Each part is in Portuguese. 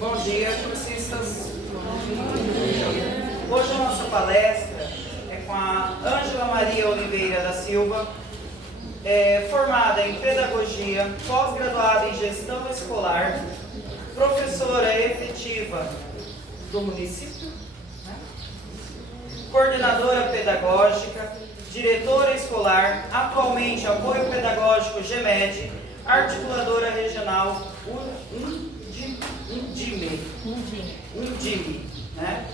Bom dia, cursistas. Hoje a nossa palestra é com a Ângela Maria Oliveira da Silva, formada em Pedagogia, pós-graduada em Gestão Escolar, professora efetiva do município, coordenadora pedagógica, diretora escolar, atualmente apoio pedagógico GEMED, articuladora regional Undime, né?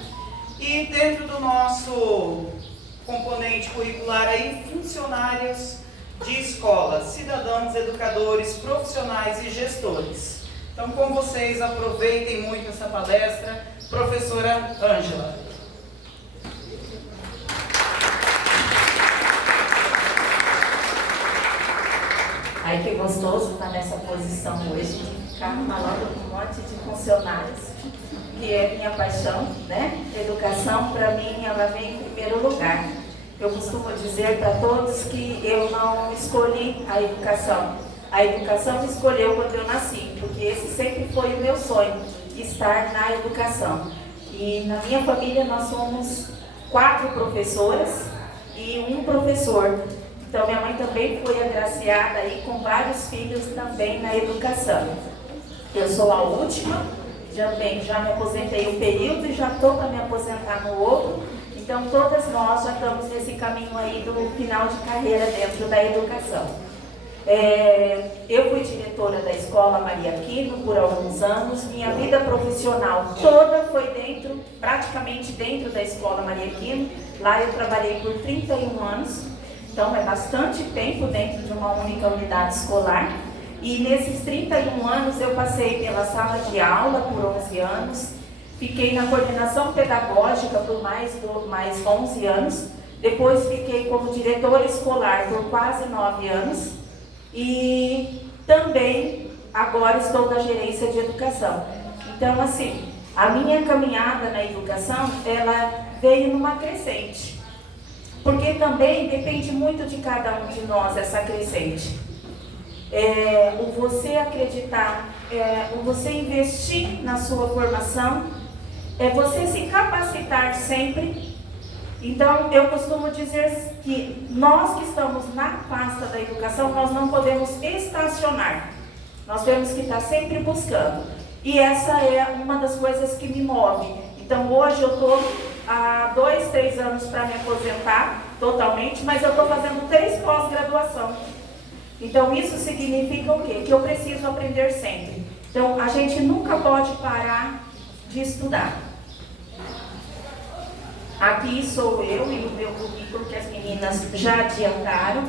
E dentro do nosso componente curricular aí, funcionários de escola, cidadãos, educadores, profissionais e gestores. Então, com vocês, aproveitem muito essa palestra, professora Ângela. Ai, que gostoso estar nessa posição hoje, de ficar falando com um monte de funcionários, que é minha paixão, né? Educação, para mim, ela vem em primeiro lugar. Eu costumo dizer para todos que eu não escolhi a educação. A educação me escolheu quando eu nasci, porque esse sempre foi o meu sonho, estar na educação. E na minha família nós somos 4 professoras e um professor. Então, minha mãe também foi agraciada aí com vários filhos também na educação. Eu sou a última, já me aposentei um período e já estou para me aposentar no outro. Então, todas nós já estamos nesse caminho aí do final de carreira dentro da educação. Eu fui diretora da Escola Maria Aquino por alguns anos. Minha vida profissional toda foi praticamente dentro da Escola Maria Aquino. Lá eu trabalhei por 31 anos. Então, é bastante tempo dentro de uma única unidade escolar. E nesses 31 anos, eu passei pela sala de aula por 11 anos, fiquei na coordenação pedagógica por mais 11 anos, depois fiquei como diretora escolar por quase 9 anos e também agora estou na gerência de educação. Então, assim, a minha caminhada na educação, ela veio numa crescente. Porque também depende muito de cada um de nós essa crescente. O você acreditar, o você investir na sua formação, você se capacitar sempre. Então, eu costumo dizer que nós que estamos na pasta da educação, nós não podemos estacionar. Nós temos que estar sempre buscando. E essa é uma das coisas que me move. Então, hoje eu estou há 2, 3 anos para me aposentar totalmente, mas eu estou fazendo 3 pós-graduação. Então, isso significa o quê? Que eu preciso aprender sempre. Então, a gente nunca pode parar de estudar. Aqui sou eu e o meu currículo, que as meninas já adiantaram.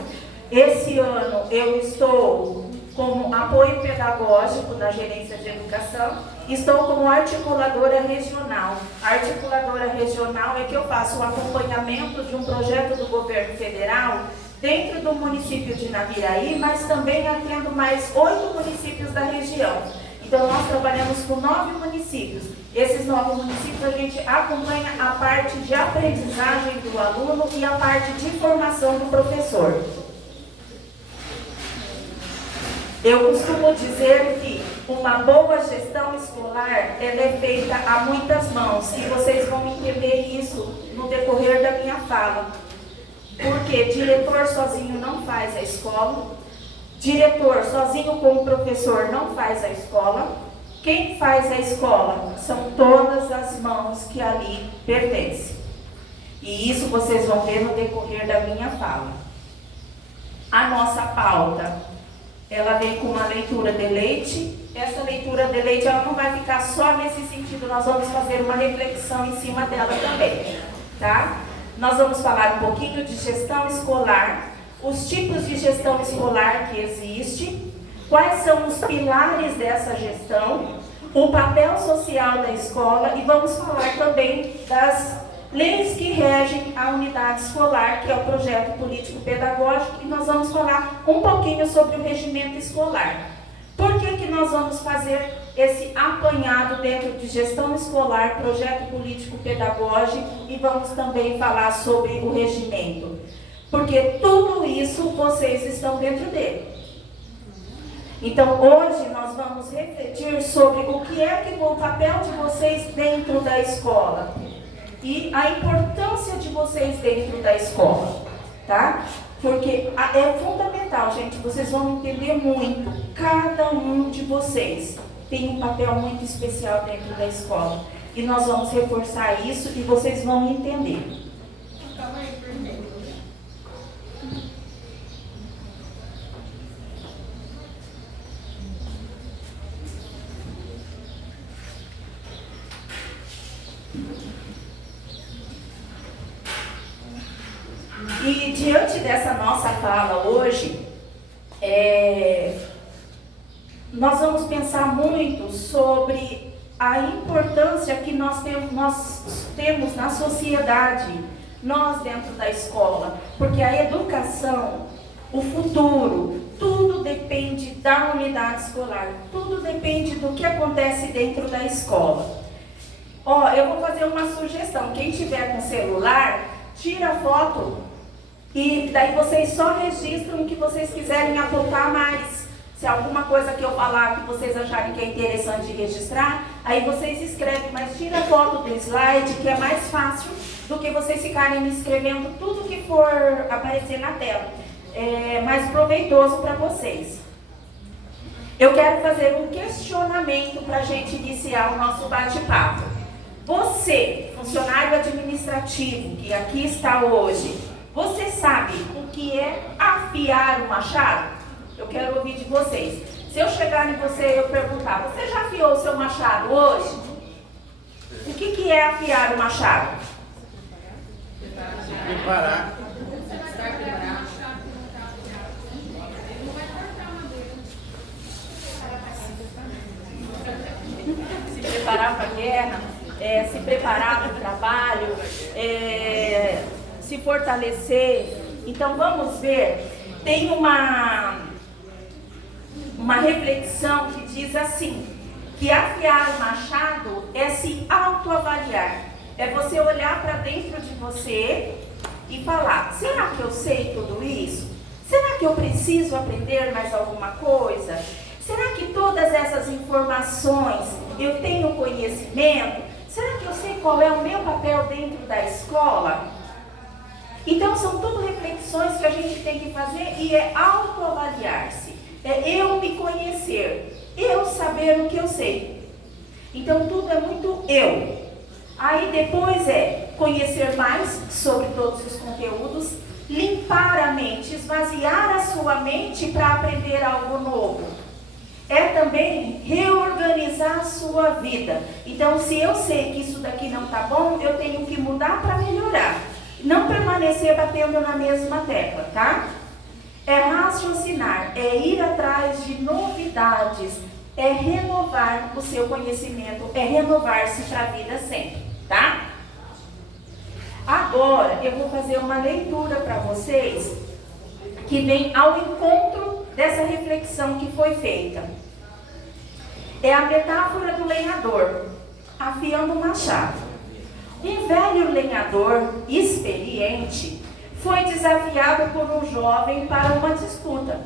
Esse ano eu estou como apoio pedagógico na gerência de educação. Estou como articuladora regional. A articuladora regional é que eu faço o acompanhamento de um projeto do governo federal dentro do município de Naviraí, mas também atendo mais 8 municípios da região. Então, nós trabalhamos com 9 municípios. Esses 9 municípios a gente acompanha a parte de aprendizagem do aluno e a parte de formação do professor. Eu costumo dizer que uma boa gestão escolar ela é feita a muitas mãos e vocês vão entender isso no decorrer da minha fala. Porque diretor sozinho não faz a escola, diretor sozinho com o professor não faz a escola. Quem faz a escola são todas as mãos que ali pertencem. E isso vocês vão ver no decorrer da minha fala. A nossa pauta ela vem com uma leitura de leite. Essa leitura de leite ela não vai ficar só nesse sentido, nós vamos fazer uma reflexão em cima dela também, tá? Nós vamos falar um pouquinho de gestão escolar, os tipos de gestão escolar que existe, quais são os pilares dessa gestão, o papel social da escola e vamos falar também das leis que regem a unidade escolar, que é o projeto político-pedagógico, e nós vamos falar um pouquinho sobre o regimento escolar. Por que nós vamos fazer esse apanhado dentro de gestão escolar, projeto político-pedagógico e vamos também falar sobre o regimento? Porque tudo isso vocês estão dentro dele. Então, hoje nós vamos refletir sobre o que é que o papel de vocês dentro da escola e a importância de vocês dentro da escola, tá? Porque é fundamental, gente, vocês vão entender muito. Cada um de vocês tem um papel muito especial dentro da escola. E nós vamos reforçar isso e vocês vão entender. E diante dessa nossa fala hoje, nós vamos pensar muito sobre a importância que nós temos na sociedade, nós dentro da escola, porque a educação, o futuro, tudo depende da unidade escolar, tudo depende do que acontece dentro da escola. Ó, eu vou fazer uma sugestão, quem tiver com celular, tira a foto e daí vocês só registram o que vocês quiserem apontar mais. Se alguma coisa que eu falar que vocês acharem que é interessante de registrar, aí vocês escrevem, mas tira a foto do slide, que é mais fácil do que vocês ficarem escrevendo tudo que for aparecer na tela. É mais proveitoso para vocês. Eu quero fazer um questionamento para a gente iniciar o nosso bate-papo. Você, funcionário administrativo que aqui está hoje, você sabe o que é afiar o machado? Eu quero ouvir de vocês. Se eu chegar em você e eu perguntar, você já afiou o seu machado hoje? O que é afiar o machado? Preparar. Se preparar para a guerra, se preparar para o trabalho, se fortalecer. Então vamos ver, tem uma reflexão que diz assim, que afiar o machado é se autoavaliar, é você olhar para dentro de você e falar, será que eu sei tudo isso? Será que eu preciso aprender mais alguma coisa? Será que todas essas informações eu tenho conhecimento? Será que eu sei qual é o meu papel dentro da escola? Então são tudo reflexões que a gente tem que fazer e é autoavaliar-se. É eu me conhecer, eu saber o que eu sei. Então tudo é muito eu. Aí depois é conhecer mais sobre todos os conteúdos, limpar a mente, esvaziar a sua mente para aprender algo novo. É também reorganizar a sua vida. Então se eu sei que isso daqui não está bom, eu tenho que mudar para melhorar. Não permanecer batendo na mesma tecla, tá? É raciocinar, é ir atrás de novidades, é renovar o seu conhecimento, é renovar-se para a vida sempre, tá? Agora eu vou fazer uma leitura para vocês que vem ao encontro dessa reflexão que foi feita. É a metáfora do lenhador, afiando o machado. Um velho lenhador experiente foi desafiado por um jovem para uma disputa.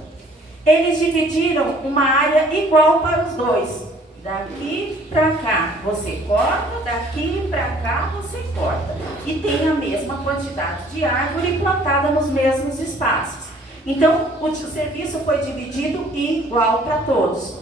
Eles dividiram uma área igual para os dois. Daqui para cá você corta, daqui para cá você corta. E tem a mesma quantidade de árvore plantada nos mesmos espaços. Então, o serviço foi dividido igual para todos.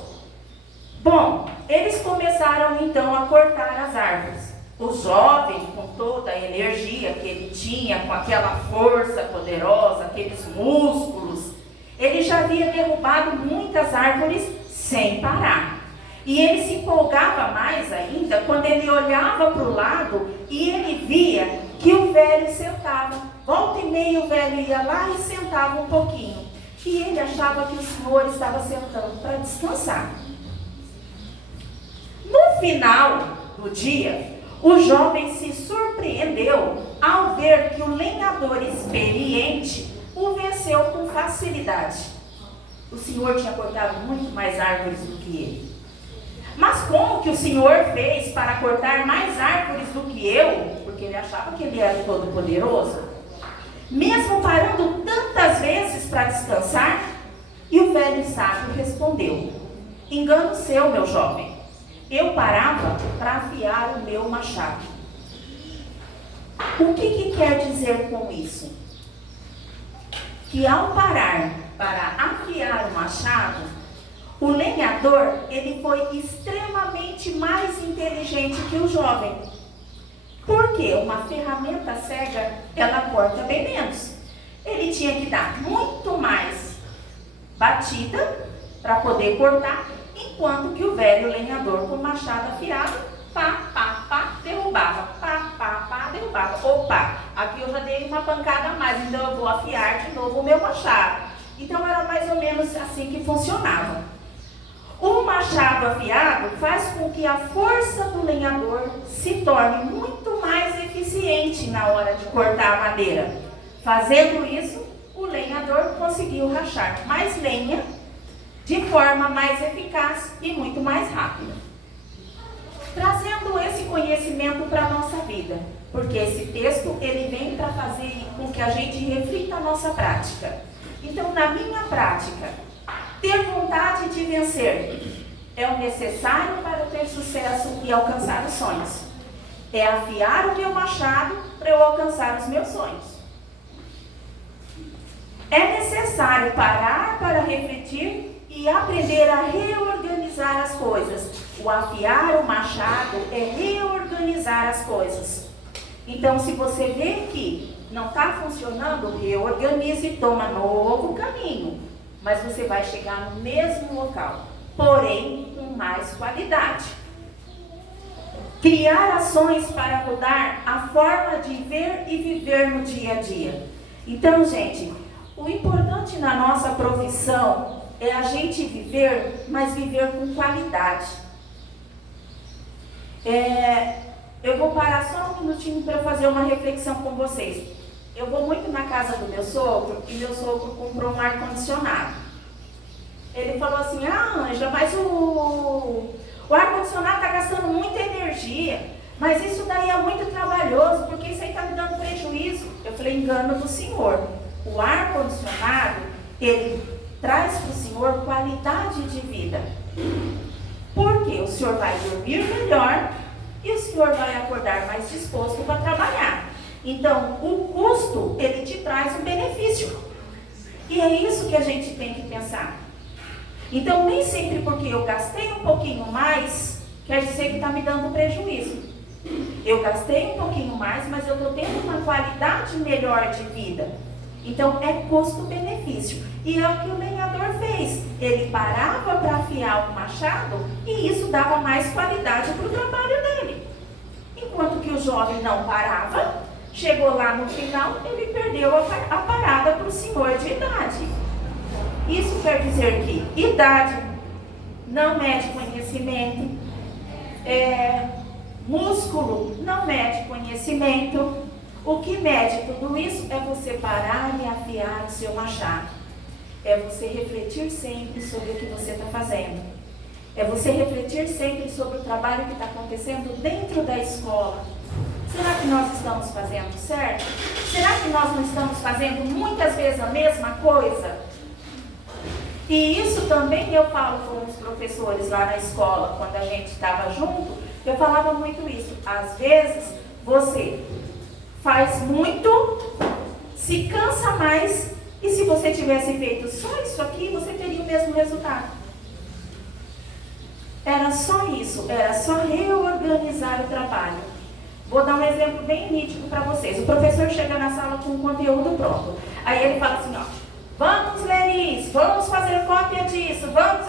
Bom, eles começaram então a cortar as árvores. O jovem, com toda a energia que ele tinha, com aquela força poderosa, aqueles músculos, ele já havia derrubado muitas árvores sem parar. E ele se empolgava mais ainda quando ele olhava para o lado e ele via que o velho sentava. Volta e meia o velho ia lá e sentava um pouquinho. E ele achava que o senhor estava sentando para descansar. No final do dia, o jovem se surpreendeu ao ver que o lenhador experiente o venceu com facilidade. O senhor tinha cortado muito mais árvores do que ele. Mas como que o senhor fez para cortar mais árvores do que eu? Porque ele achava que ele era todo poderoso. Mesmo parando tantas vezes para descansar, E o velho sábio respondeu: engano seu, meu jovem. Eu parava para afiar o meu machado. O que quer dizer com isso? Que ao parar para afiar o machado, o lenhador, ele foi extremamente mais inteligente que o jovem. Porque uma ferramenta cega, ela corta bem menos. Ele tinha que dar muito mais batida para poder cortar, enquanto que o velho lenhador com o machado afiado, derrubava, derrubava. Opa, aqui eu já dei uma pancada a mais, então eu vou afiar de novo o meu machado. Então era mais ou menos assim que funcionava. O machado afiado faz com que a força do lenhador se torne muito mais eficiente na hora de cortar a madeira. Fazendo isso, o lenhador conseguiu rachar mais lenha de forma mais eficaz e muito mais rápida. Trazendo esse conhecimento para a nossa vida, porque esse texto ele vem para fazer com que a gente reflita a nossa prática. Então, na minha prática, ter vontade de vencer é o necessário para ter sucesso e alcançar os sonhos. É afiar o meu machado para eu alcançar os meus sonhos. É necessário parar para refletir e aprender a reorganizar as coisas. O afiar o machado é reorganizar as coisas. Então, se você vê que não está funcionando, reorganize e toma novo caminho. Mas você vai chegar no mesmo local, porém com mais qualidade. Criar ações para mudar a forma de ver e viver no dia a dia. Então, gente, o importante na nossa profissão é a gente viver, mas viver com qualidade. Eu vou parar só um minutinho para fazer uma reflexão com vocês. Eu vou muito na casa do meu sogro e meu sogro comprou um ar-condicionado. Ele falou assim: Ângela, mas o ar-condicionado está gastando muita energia, mas isso daí é muito trabalhoso, porque isso aí está me dando prejuízo. Eu falei: engano do senhor. O ar-condicionado, ele traz para o senhor qualidade de vida. Porque o senhor vai dormir melhor e o senhor vai acordar mais disposto para trabalhar. Então, o custo, ele te traz um benefício. E é isso que a gente tem que pensar. Então, nem sempre porque eu gastei um pouquinho mais, quer dizer que está me dando prejuízo. Eu gastei um pouquinho mais, mas eu estou tendo uma qualidade melhor de vida. Então, é custo-benefício. E é o que o lenhador fez. Ele parava para afiar o machado e isso dava mais qualidade para o trabalho dele. Enquanto que o jovem não parava, chegou lá no final, ele perdeu a parada para o senhor de idade. Isso quer dizer que idade não mede conhecimento, músculo não mede conhecimento. O que mede tudo isso é você parar e afiar o seu machado. É você refletir sempre sobre o que você está fazendo. É você refletir sempre sobre o trabalho que está acontecendo dentro da escola. Será que nós estamos fazendo certo? Será que nós não estamos fazendo muitas vezes a mesma coisa? E isso também eu falo com os professores lá na escola, quando a gente estava junto, eu falava muito isso. Às vezes, você faz muito, se cansa mais, e se você tivesse feito só isso aqui, você teria o mesmo resultado. Era só isso, era só reorganizar o trabalho. Vou dar um exemplo bem nítido para vocês. O professor chega na sala com o conteúdo pronto. Aí ele fala assim, vamos ler isso, vamos fazer cópia disso, vamos...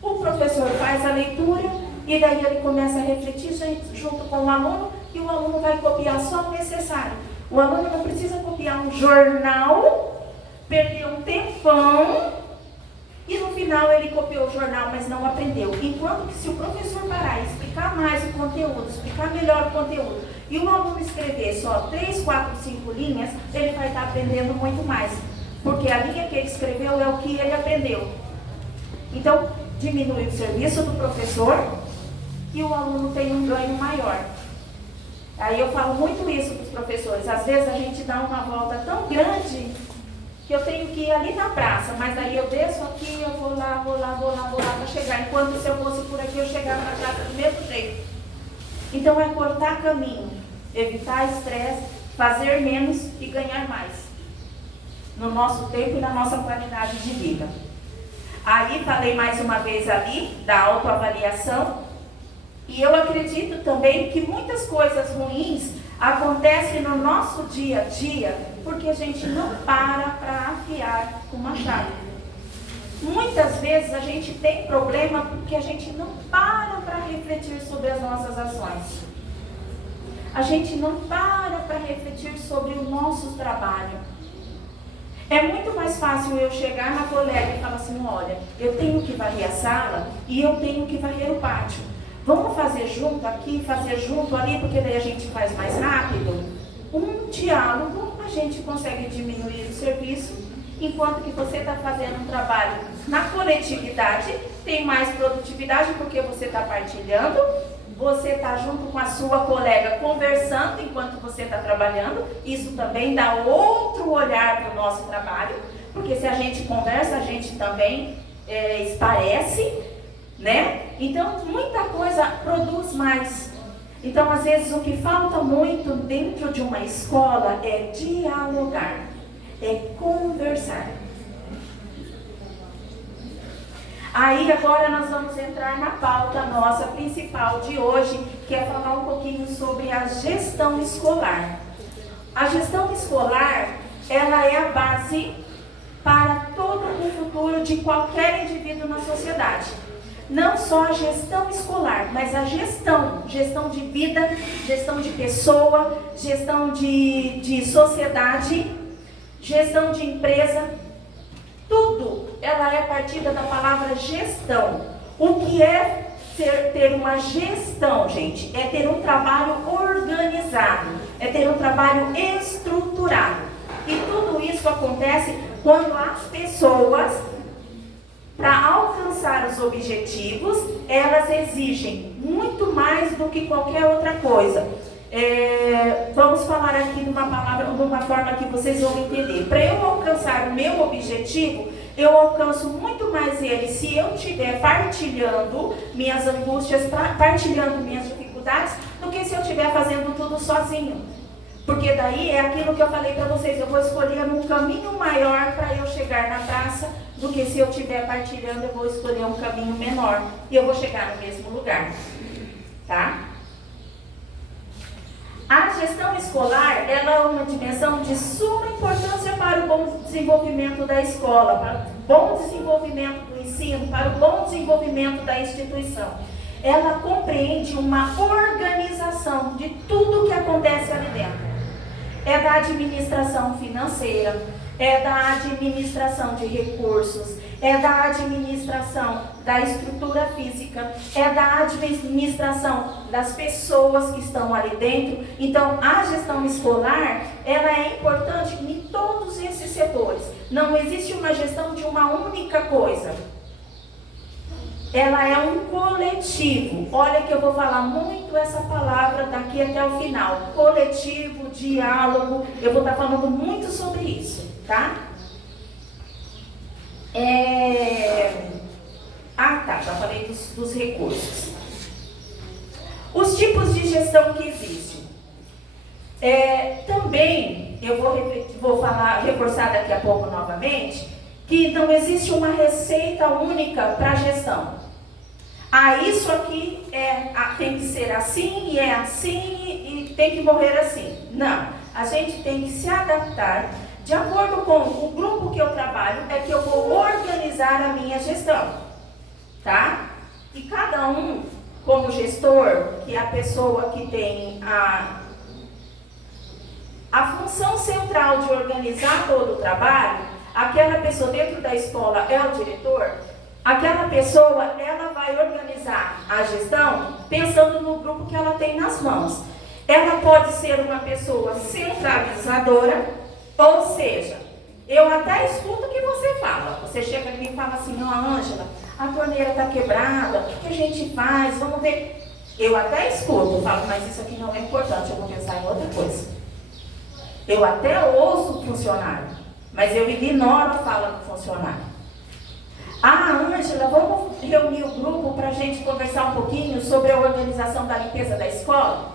O professor faz a leitura e daí ele começa a refletir junto com o aluno e o aluno vai copiar só o necessário. O aluno não precisa copiar um jornal, perder um tempão e no final ele copiou o jornal, mas não aprendeu. Enquanto que se o professor parar e explicar mais o conteúdo, explicar melhor o conteúdo, e o aluno escrever só 3, 4, 5 linhas, ele vai estar aprendendo muito mais. Porque a linha que ele escreveu é o que ele aprendeu. Então, diminui o serviço do professor e o aluno tem um ganho maior. Aí eu falo muito isso para os professores. Às vezes a gente dá uma volta tão grande que eu tenho que ir ali na praça, mas aí eu desço aqui, eu vou lá para chegar. Enquanto se eu fosse por aqui, eu chegava na praça do mesmo jeito. Então é cortar caminho, evitar estresse, fazer menos e ganhar mais. No nosso tempo e na nossa qualidade de vida. Aí falei mais uma vez ali da autoavaliação. E eu acredito também que muitas coisas ruins acontecem no nosso dia a dia porque a gente não para afiar o machado. Muitas vezes a gente tem problema porque a gente não para refletir sobre as nossas ações. A gente não para refletir sobre o nosso trabalho. É muito mais fácil eu chegar na colega e falar assim, olha, eu tenho que varrer a sala e eu tenho que varrer o pátio. Vamos fazer junto aqui, fazer junto ali, porque daí a gente faz mais rápido. Um diálogo, a gente consegue diminuir o serviço, enquanto que você está fazendo um trabalho na coletividade, tem mais produtividade porque você está partilhando, você está junto com a sua colega conversando enquanto você está trabalhando. Isso também dá outro olhar para o nosso trabalho, porque se a gente conversa, a gente também esparece, né? Então, muita coisa produz mais. Então, às vezes, o que falta muito dentro de uma escola é dialogar, é conversar. Aí, agora nós vamos entrar na pauta nossa principal de hoje, que é falar um pouquinho sobre a gestão escolar. A gestão escolar, ela é a base para todo o futuro de qualquer indivíduo na sociedade. Não só a gestão escolar, mas a gestão de vida, gestão de pessoa, gestão de sociedade, gestão de empresa, tudo ela é partida da palavra gestão. O que é ter uma gestão, gente? É ter um trabalho organizado, é ter um trabalho estruturado. E tudo isso acontece quando as pessoas, para alcançar os objetivos, elas exigem muito mais do que qualquer outra coisa. Vamos falar aqui de uma palavra, de uma forma que vocês vão entender. Para eu alcançar o meu objetivo, eu alcanço muito mais ele se eu estiver partilhando minhas angústias, partilhando minhas dificuldades, do que se eu estiver fazendo tudo sozinho. Porque daí é aquilo que eu falei para vocês, eu vou escolher um caminho maior para eu chegar na praça, do que se eu estiver partilhando, eu vou escolher um caminho menor e eu vou chegar no mesmo lugar. Tá? A gestão escolar, ela é uma dimensão de suma importância para o bom desenvolvimento da escola, para o bom desenvolvimento do ensino, para o bom desenvolvimento da instituição. Ela compreende uma organização de tudo o que acontece ali dentro. É da administração financeira, é da administração de recursos, é da administração da estrutura física, é da administração das pessoas que estão ali dentro. Então, a gestão escolar, ela é importante em todos esses setores. Não existe uma gestão de uma única coisa. Ela é um coletivo. Olha que eu vou falar muito essa palavra daqui até o final. Coletivo, diálogo, eu vou estar falando muito sobre isso, tá? Já falei dos recursos. Os tipos de gestão que existem. Também, eu vou reforçar daqui a pouco novamente, que não existe uma receita única para a gestão. Isso aqui tem que ser assim, e é assim, e tem que morrer assim. Não, a gente tem que se adaptar de acordo com o grupo que eu trabalho, é que eu vou organizar a minha gestão, tá? E cada um, como gestor, que é a pessoa que tem a função central de organizar todo o trabalho, aquela pessoa dentro da escola é o diretor, aquela pessoa, ela vai organizar a gestão pensando no grupo que ela tem nas mãos. Ela pode ser uma pessoa centralizadora, ou seja, eu até escuto o que você fala. Você chega aqui e fala assim, Ângela, a torneira está quebrada, o que a gente faz? Vamos ver. Eu até escuto, falo, mas isso aqui não é importante, eu vou pensar em outra coisa. Eu até ouço o funcionário, mas eu ignoro a fala do funcionário. Ah, Ângela, vamos reunir o grupo para a gente conversar um pouquinho sobre a organização da limpeza da escola?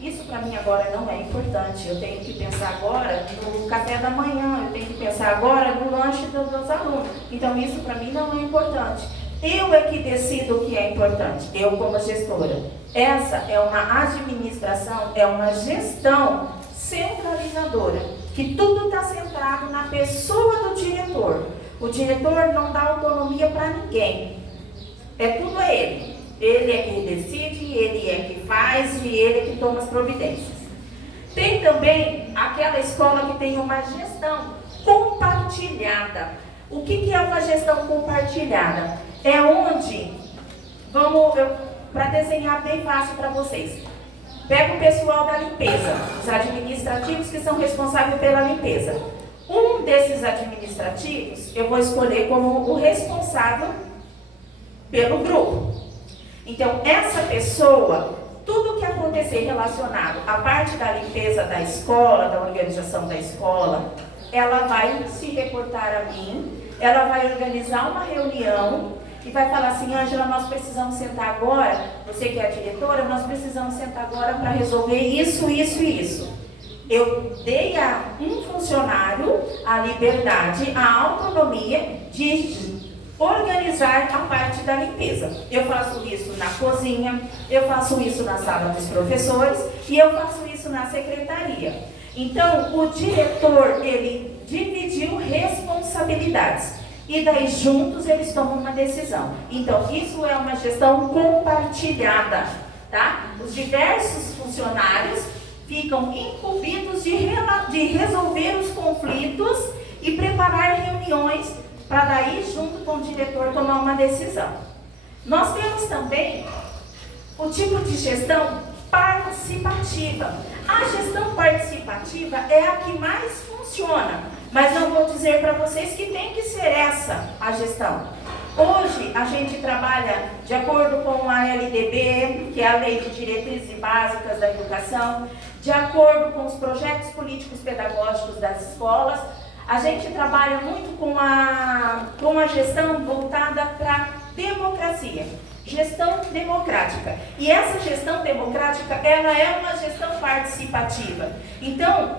Isso para mim agora não é importante. Eu tenho que pensar agora no café da manhã, eu tenho que pensar agora no lanche dos meus alunos. Então isso para mim não é importante. Eu é que decido o que é importante, eu como gestora. Essa é uma administração, é uma gestão centralizadora, que tudo está centrado na pessoa do diretor. O diretor não dá autonomia para ninguém. É tudo ele. Ele é quem decide, ele é que faz e ele é que toma as providências. Tem também aquela escola que tem uma gestão compartilhada. O que é uma gestão compartilhada? É onde, para desenhar bem fácil para vocês, pega o pessoal da limpeza, os administrativos que são responsáveis pela limpeza. Um desses administrativos eu vou escolher como o responsável pelo grupo. Então, essa pessoa, tudo que acontecer relacionado à parte da limpeza da escola, da organização da escola, ela vai se reportar a mim, ela vai organizar uma reunião e vai falar assim: Ângela, nós precisamos sentar agora, você que é a diretora, nós precisamos sentar agora para resolver isso, isso e isso. Eu dei a um funcionário a liberdade, a autonomia de organizar a parte da limpeza. Eu faço isso na cozinha, eu faço isso na sala dos professores e eu faço isso na secretaria. Então, o diretor, ele dividiu responsabilidades e daí juntos eles tomam uma decisão. Então, isso é uma gestão compartilhada, tá? Os diversos funcionários ficam incumbidos de resolver os conflitos e preparar reuniões para daí, junto com o diretor, tomar uma decisão. Nós temos também o tipo de gestão participativa. A gestão participativa é a que mais funciona, mas não vou dizer para vocês que tem que ser essa a gestão. Hoje, a gente trabalha de acordo com a LDB, que é a Lei de Diretrizes Básicas da Educação, de acordo com os projetos políticos pedagógicos das escolas. A gente trabalha muito com a gestão voltada para democracia, gestão democrática. E essa gestão democrática, ela é uma gestão participativa. Então,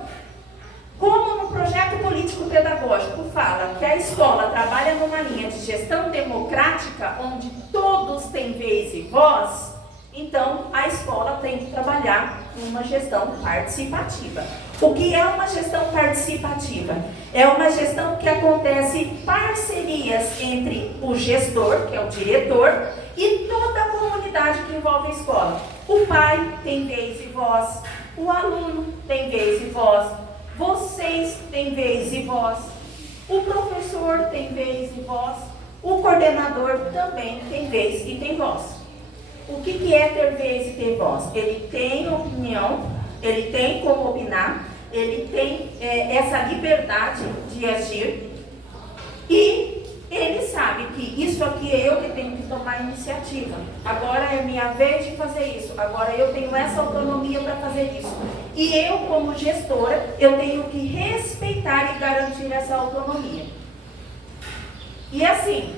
como no projeto político pedagógico fala que a escola trabalha numa linha de gestão democrática, onde todos têm vez e voz, então a escola tem que trabalhar numa gestão participativa. O que é uma gestão participativa? É uma gestão que acontece parcerias entre o gestor, que é o diretor, e toda a comunidade que envolve a escola. O pai tem vez e voz, o aluno tem vez e voz, vocês têm vez e voz, o professor tem vez e voz, o coordenador também tem vez e tem voz. O que é ter vez e ter voz? Ele tem opinião, ele tem como opinar, ele tem essa liberdade de agir e ele sabe que isso aqui é eu que tenho que tomar a iniciativa. Agora é minha vez de fazer isso, agora eu tenho essa autonomia para fazer isso. E eu, como gestora, eu tenho que respeitar e garantir essa autonomia. E assim,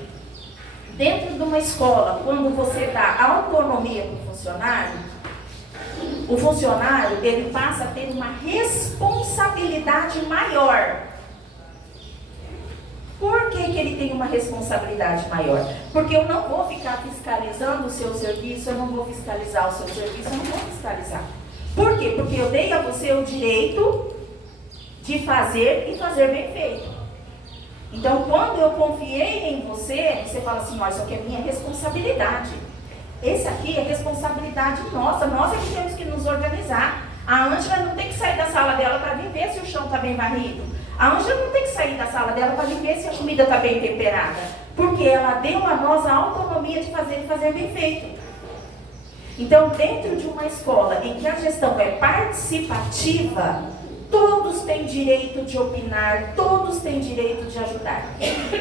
dentro de uma escola, quando você dá autonomia para o funcionário, ele passa a ter uma responsabilidade maior. Por que ele tem uma responsabilidade maior? Porque eu não vou ficar fiscalizando o seu serviço, eu não vou fiscalizar o seu serviço, eu não vou fiscalizar. Por quê? Porque eu dei a você o direito de fazer e fazer bem feito. Então, quando eu confiei em você, você fala assim: ó, isso aqui é minha responsabilidade. Esse aqui é responsabilidade nossa, nós é que temos que nos organizar. A Ângela não tem que sair da sala dela para vir ver se o chão está bem varrido. A Ângela não tem que sair da sala dela para vir ver se a comida está bem temperada. Porque ela deu a nós a autonomia de fazer e fazer bem feito. Então, dentro de uma escola em que a gestão é participativa, todos têm direito de opinar, todos têm direito de ajudar.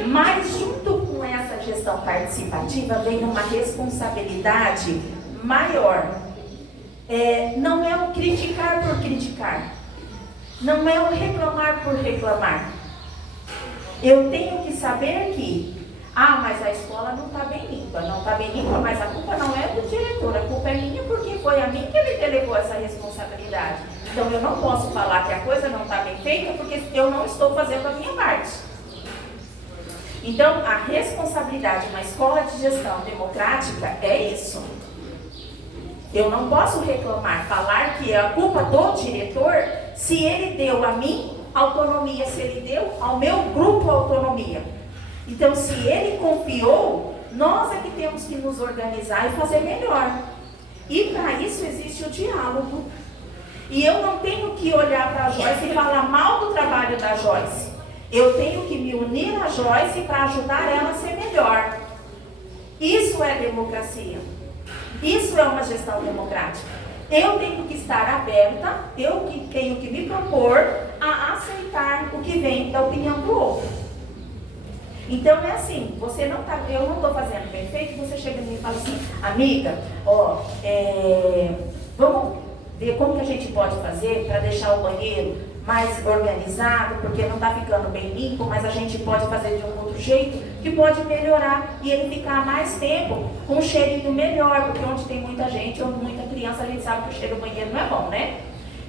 Mas junto com essa gestão participativa vem uma responsabilidade maior. Não é o criticar por criticar, não é o reclamar por reclamar, Eu tenho que saber que, mas a escola não está bem limpa. Não está bem limpa, mas a culpa não é do diretor, a culpa é minha porque foi a mim que ele delegou essa responsabilidade. Então eu não posso falar que a coisa não está bem feita porque eu não estou fazendo a minha parte. Então a responsabilidade na escola de gestão democrática é isso. Eu não posso reclamar, falar que é a culpa do diretor se ele deu a mim autonomia, se ele deu ao meu grupo autonomia. Então, se ele confiou, nós é que temos que nos organizar e fazer melhor. E para isso existe o diálogo. E eu não tenho que olhar para a Joyce e falar mal do trabalho da Joyce. Eu tenho que me unir à Joyce para ajudar ela a ser melhor. Isso é democracia. Isso é uma gestão democrática. Eu tenho que estar aberta, eu que tenho que me propor a aceitar o que vem da opinião do outro. Então é assim, eu não estou fazendo bem feito, você chega em mim e fala assim, amiga, vamos ver como que a gente pode fazer para deixar o banheiro mais organizado, porque não está ficando bem limpo, mas a gente pode fazer de um outro jeito, que pode melhorar e ele ficar mais tempo com um cheirinho melhor, porque onde tem muita gente ou muita criança, a gente sabe que o cheiro do banheiro não é bom, né?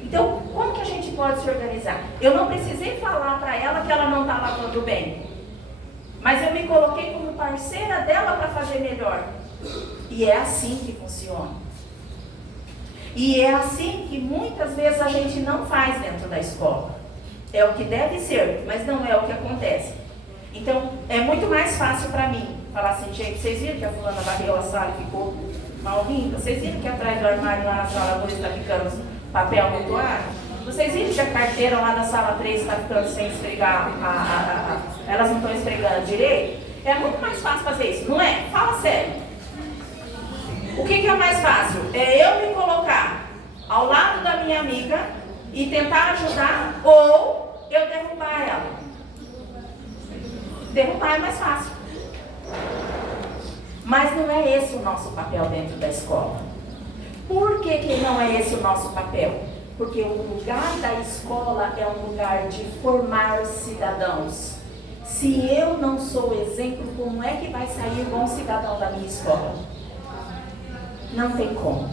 Então, como que a gente pode se organizar? Eu não precisei falar para ela que ela não está lavando bem, mas eu me coloquei como parceira dela para fazer melhor. E é assim que funciona. E é assim que muitas vezes a gente não faz dentro da escola. É o que deve ser, mas não é o que acontece. Então, é muito mais fácil para mim falar assim, gente, vocês viram que a fulana varreu a sala e ficou mal limpa? Vocês viram que atrás do armário lá na sala 2 está ficando papel amontoado? Vocês viram que a carteira lá na sala 3 está ficando sem esfregar, elas não estão esfregando direito? É muito mais fácil fazer isso, não é? Fala sério. O que é mais fácil? É eu me colocar ao lado da minha amiga e tentar ajudar ou eu derrubar ela? Derrubar é mais fácil. Mas não é esse o nosso papel dentro da escola. Por que não é esse o nosso papel? Porque o lugar da escola é um lugar de formar cidadãos. Se eu não sou exemplo, como é que vai sair bom cidadão da minha escola? Não tem como.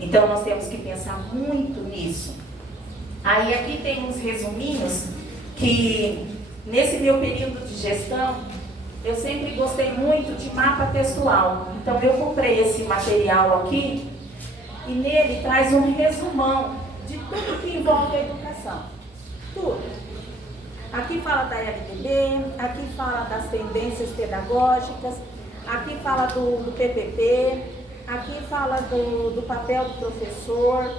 Então nós temos que pensar muito nisso. Aí aqui tem uns resuminhos que nesse meu período de gestão eu sempre gostei muito de mapa textual. Então eu comprei esse material aqui e nele traz um resumão de tudo que envolve a educação. Tudo. Aqui fala da LDB, aqui fala das tendências pedagógicas, aqui fala do PPP, aqui fala do papel do professor,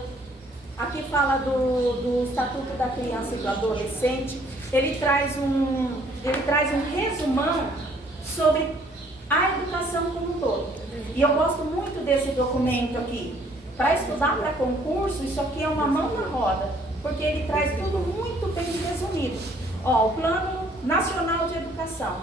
aqui fala do Estatuto da Criança e do Adolescente. Ele traz um resumão sobre a educação como um todo. E eu gosto muito desse documento aqui. Para estudar para concurso, isso aqui é uma mão na roda, porque ele traz tudo muito bem resumido. O Plano Nacional de Educação.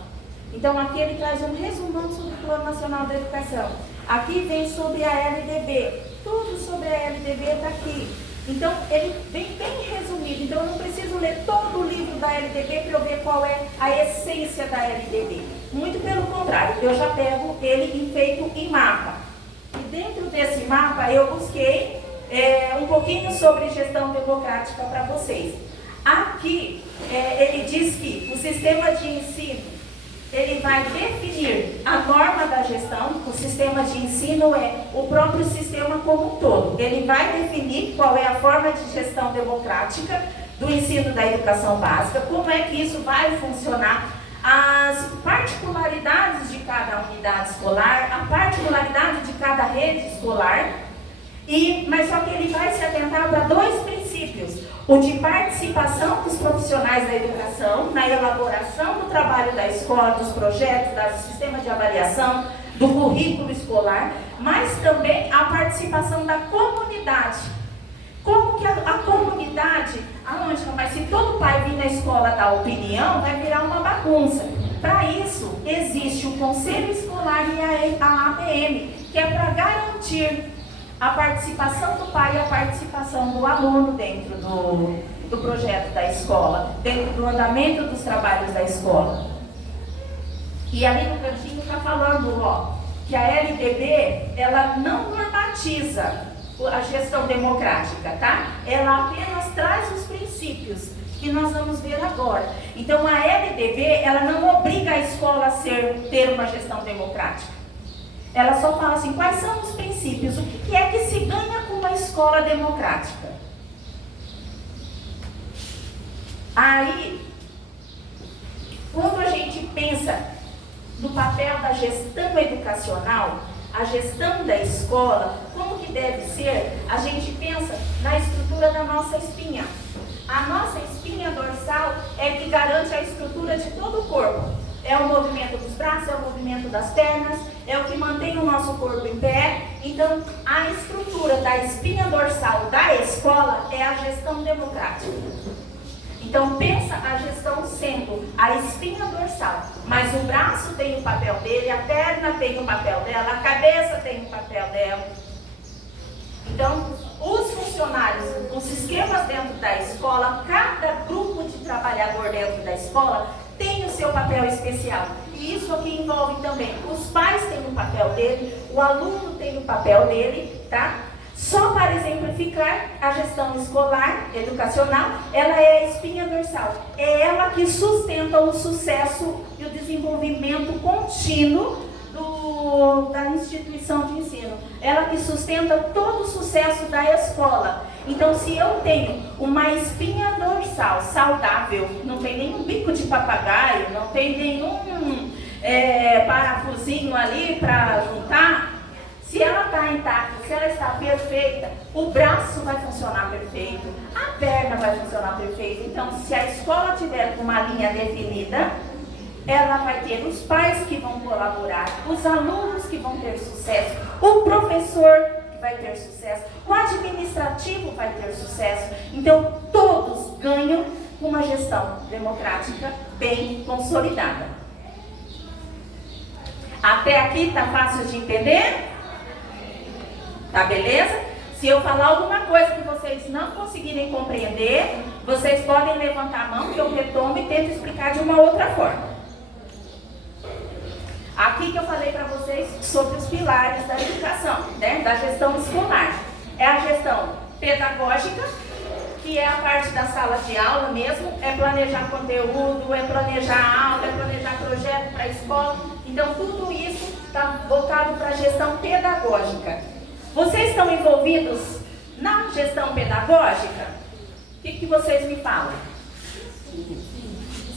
Então aqui ele traz um resumão sobre o Plano Nacional da Educação. Aqui vem sobre a LDB. Tudo sobre a LDB está aqui. Então ele vem bem resumido. Então eu não preciso ler todo o livro da LDB para eu ver qual é a essência da LDB. Muito pelo contrário, eu já pego ele feito em mapa. E dentro desse mapa eu busquei um pouquinho sobre gestão democrática para vocês. Aqui ele diz que o sistema de ensino ele vai definir a norma da gestão. O sistema de ensino é o próprio sistema como um todo. Ele vai definir qual é a forma de gestão democrática do ensino da educação básica, como é que isso vai funcionar, as particularidades de cada unidade escolar, a particularidade de cada rede escolar, mas só que ele vai se atentar para dois princípios: o de participação dos profissionais da educação na elaboração do trabalho da escola, dos projetos, do sistema de avaliação, do currículo escolar, mas também a participação da comunidade. Como que a comunidade, mas se todo pai vir na escola dar opinião, vai virar uma bagunça. Para isso, existe o Conselho Escolar e a APM, que é para garantir a participação do pai e a participação do aluno dentro do projeto da escola, dentro do andamento dos trabalhos da escola. E ali no cantinho está falando, ó, que a LDB, ela não normatiza a gestão democrática, tá? Ela apenas traz os princípios que nós vamos ver agora. Então, a LDB, ela não obriga a escola a ter uma gestão democrática. Ela só fala assim, quais são os princípios, o que é que se ganha com uma escola democrática. Aí, quando a gente pensa no papel da gestão educacional, a gestão da escola, como que deve ser, a gente pensa na estrutura da nossa espinha. A nossa espinha dorsal é que garante a estrutura de todo o corpo. É o movimento dos braços, é o movimento das pernas, é o que mantém o nosso corpo em pé. Então, a estrutura da espinha dorsal da escola é a gestão democrática. Então, pensa a gestão sendo a espinha dorsal, mas o braço tem o papel dele, a perna tem o papel dela, a cabeça tem o papel dela. Então, os funcionários, os esquemas dentro da escola, cada grupo de trabalhador dentro da escola tem o seu papel especial. E isso aqui envolve também, os pais têm o papel dele, o aluno tem o papel dele, tá? Só para exemplificar, a gestão escolar, educacional, ela é a espinha dorsal. É ela que sustenta o sucesso e o desenvolvimento contínuo da instituição de ensino. Ela que sustenta todo o sucesso da escola. Então, se eu tenho uma espinha dorsal saudável, não tem nenhum bico de papagaio, não tem nenhum parafusinho ali para juntar, se ela está intacta, se ela está perfeita, o braço vai funcionar perfeito, a perna vai funcionar perfeito. Então, se a escola tiver uma linha definida, ela vai ter os pais que vão colaborar, os alunos que vão ter sucesso, o professor que vai ter sucesso, o administrativo vai ter sucesso. Então, todos ganham com uma gestão democrática bem consolidada. Até aqui está fácil de entender? Tá beleza? Se eu falar alguma coisa que vocês não conseguirem compreender, vocês podem levantar a mão que eu retomo e tento explicar de uma outra forma. Aqui que eu falei para vocês sobre os pilares da educação, né? Da gestão escolar. É a gestão pedagógica, que é a parte da sala de aula mesmo, é planejar conteúdo, é planejar aula, é planejar projeto para a escola. Então, tudo isso está voltado para a gestão pedagógica. Vocês estão envolvidos na gestão pedagógica? O que vocês me falam?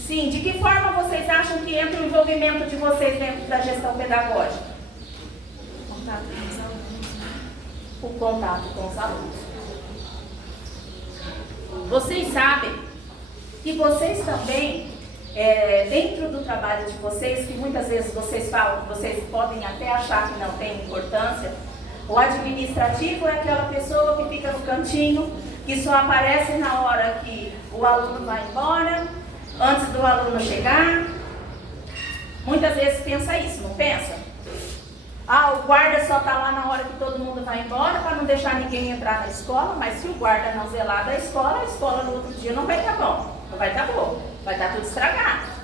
Sim, de que forma vocês acham que entra o envolvimento de vocês dentro da gestão pedagógica? Contato com os alunos. O contato com os alunos. Vocês sabem que vocês também, dentro do trabalho de vocês, que muitas vezes vocês falam, vocês podem até achar que não tem importância, o administrativo é aquela pessoa que fica no cantinho, que só aparece na hora que o aluno vai embora, antes do aluno chegar. Muitas vezes pensa isso, não pensa? Ah, o guarda só está lá na hora que todo mundo vai embora para não deixar ninguém entrar na escola, mas se o guarda não zelar da escola, a escola no outro dia não vai estar bom, não vai estar boa, vai estar tudo estragado.